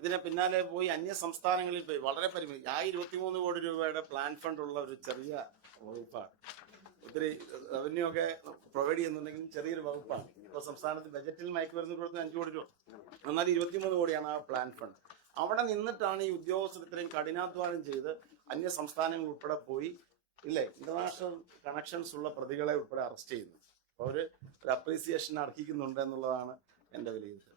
ഇതിനെ പിന്നാലെ പോയി അന്യ സംസ്ഥാനങ്ങളിൽ പോയി വളരെ പരിമിതി. 23 കോടി രൂപയുടെ പ്ലാൻ ഫണ്ട് ഉള്ള ഒരു ചെറിയ വകുപ്പാണ്. ഒത്തിരി റവന്യൂ ഒക്കെ പ്രൊവൈഡ് ചെയ്യുന്നുണ്ടെങ്കിലും ചെറിയൊരു വകുപ്പാണ്. ഇപ്പോൾ സംസ്ഥാനത്ത് ബജറ്റിൽ മയക്കുമരുന്ന് കൊടുത്ത് 5 കോടി രൂപ, എന്നാൽ 23 കോടിയാണ് ആ പ്ലാൻ ഫണ്ട്. അവിടെ നിന്നിട്ടാണ് ഈ ഉദ്യോഗസ്ഥർ ഇത്രയും കഠിനാധ്വാനം ചെയ്ത് അന്യ സംസ്ഥാനങ്ങൾ ഉൾപ്പെടെ പോയി ഇല്ലേ ഇന്റർനാഷണൽ കണക്ഷൻസ് ഉള്ള പ്രതികളെ ഉൾപ്പെടെ അറസ്റ്റ് ചെയ്യുന്നത്. അപ്പോൾ ഒരു അപ്രീസിയേഷൻ അർഹിക്കുന്നുണ്ട് എന്നുള്ളതാണ് എന്റെ വിലയിരുത്തൽ.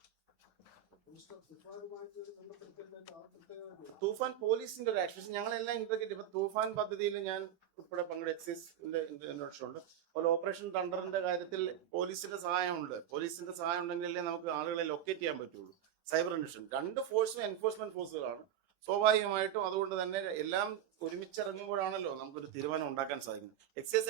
തൂഫാൻ പോലീസിന്റെ ഒരു ആക്ഷൻ ഞങ്ങളെല്ലാം ഇന്റർഗ്രേറ്റ്. ഇപ്പൊ തൂഫാൻ പദ്ധതിയിൽ ഞാൻ ഉൾപ്പെടെ എക്സൈസിന്റെ ഇന്റർവെൻഷൻ ഉണ്ട്. അതുപോലെ ഓപ്പറേഷൻ തണ്ടറിന്റെ കാര്യത്തിൽ പോലീസിന്റെ സഹായമുണ്ട്. പോലീസിന്റെ സഹായം ഉണ്ടെങ്കിലല്ലേ നമുക്ക് ആളുകളെ ലൊക്കേറ്റ് ചെയ്യാൻ പറ്റുള്ളൂ. സൈബർ അന്വേഷണം 2 ഫോഴ്സും എൻഫോഴ്സ്മെന്റ് ഫോഴ്സുകളാണ്. സ്വാഭാവികമായിട്ടും അതുകൊണ്ട് തന്നെ എല്ലാം ഒരുമിച്ചിറങ്ങുമ്പോഴാണല്ലോ നമുക്കൊരു തീരുമാനം ഉണ്ടാക്കാൻ സാധിക്കുന്നത്.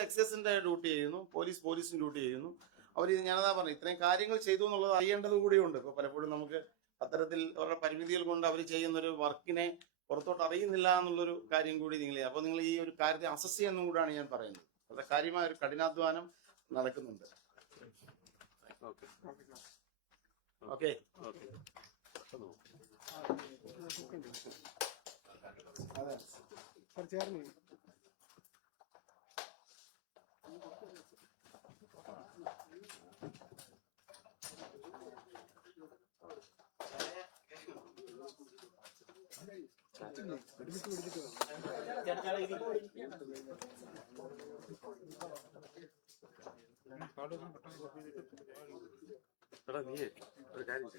എക്സൈസിന്റെ ഡ്യൂട്ടി ചെയ്യുന്നു, പോലീസിന്റെ ഡ്യൂട്ടി ചെയ്യുന്നു. അവർ ഞാനതാ പറഞ്ഞു, ഇത്രയും കാര്യങ്ങൾ ചെയ്തു എന്നുള്ളത് അറിയേണ്ടത് കൂടിയുണ്ട്. ഇപ്പൊ പലപ്പോഴും നമുക്ക് അത്തരത്തിൽ അവരുടെ പരിമിതികൾ കൊണ്ട് അവർ ചെയ്യുന്ന ഒരു വർക്കിനെ പുറത്തോട്ട് അറിയുന്നില്ല എന്നുള്ളൊരു കാര്യം കൂടി അപ്പോൾ നിങ്ങൾ ഈ ഒരു കാര്യത്തെ അസസ് ചെയ്യുന്നതും കൂടാണ് ഞാൻ പറയുന്നത്. വളരെ കാര്യമായ ഒരു കഠിനാധ്വാനം നടക്കുന്നുണ്ട്. ഓക്കെ നീ ഒരു കാര്യം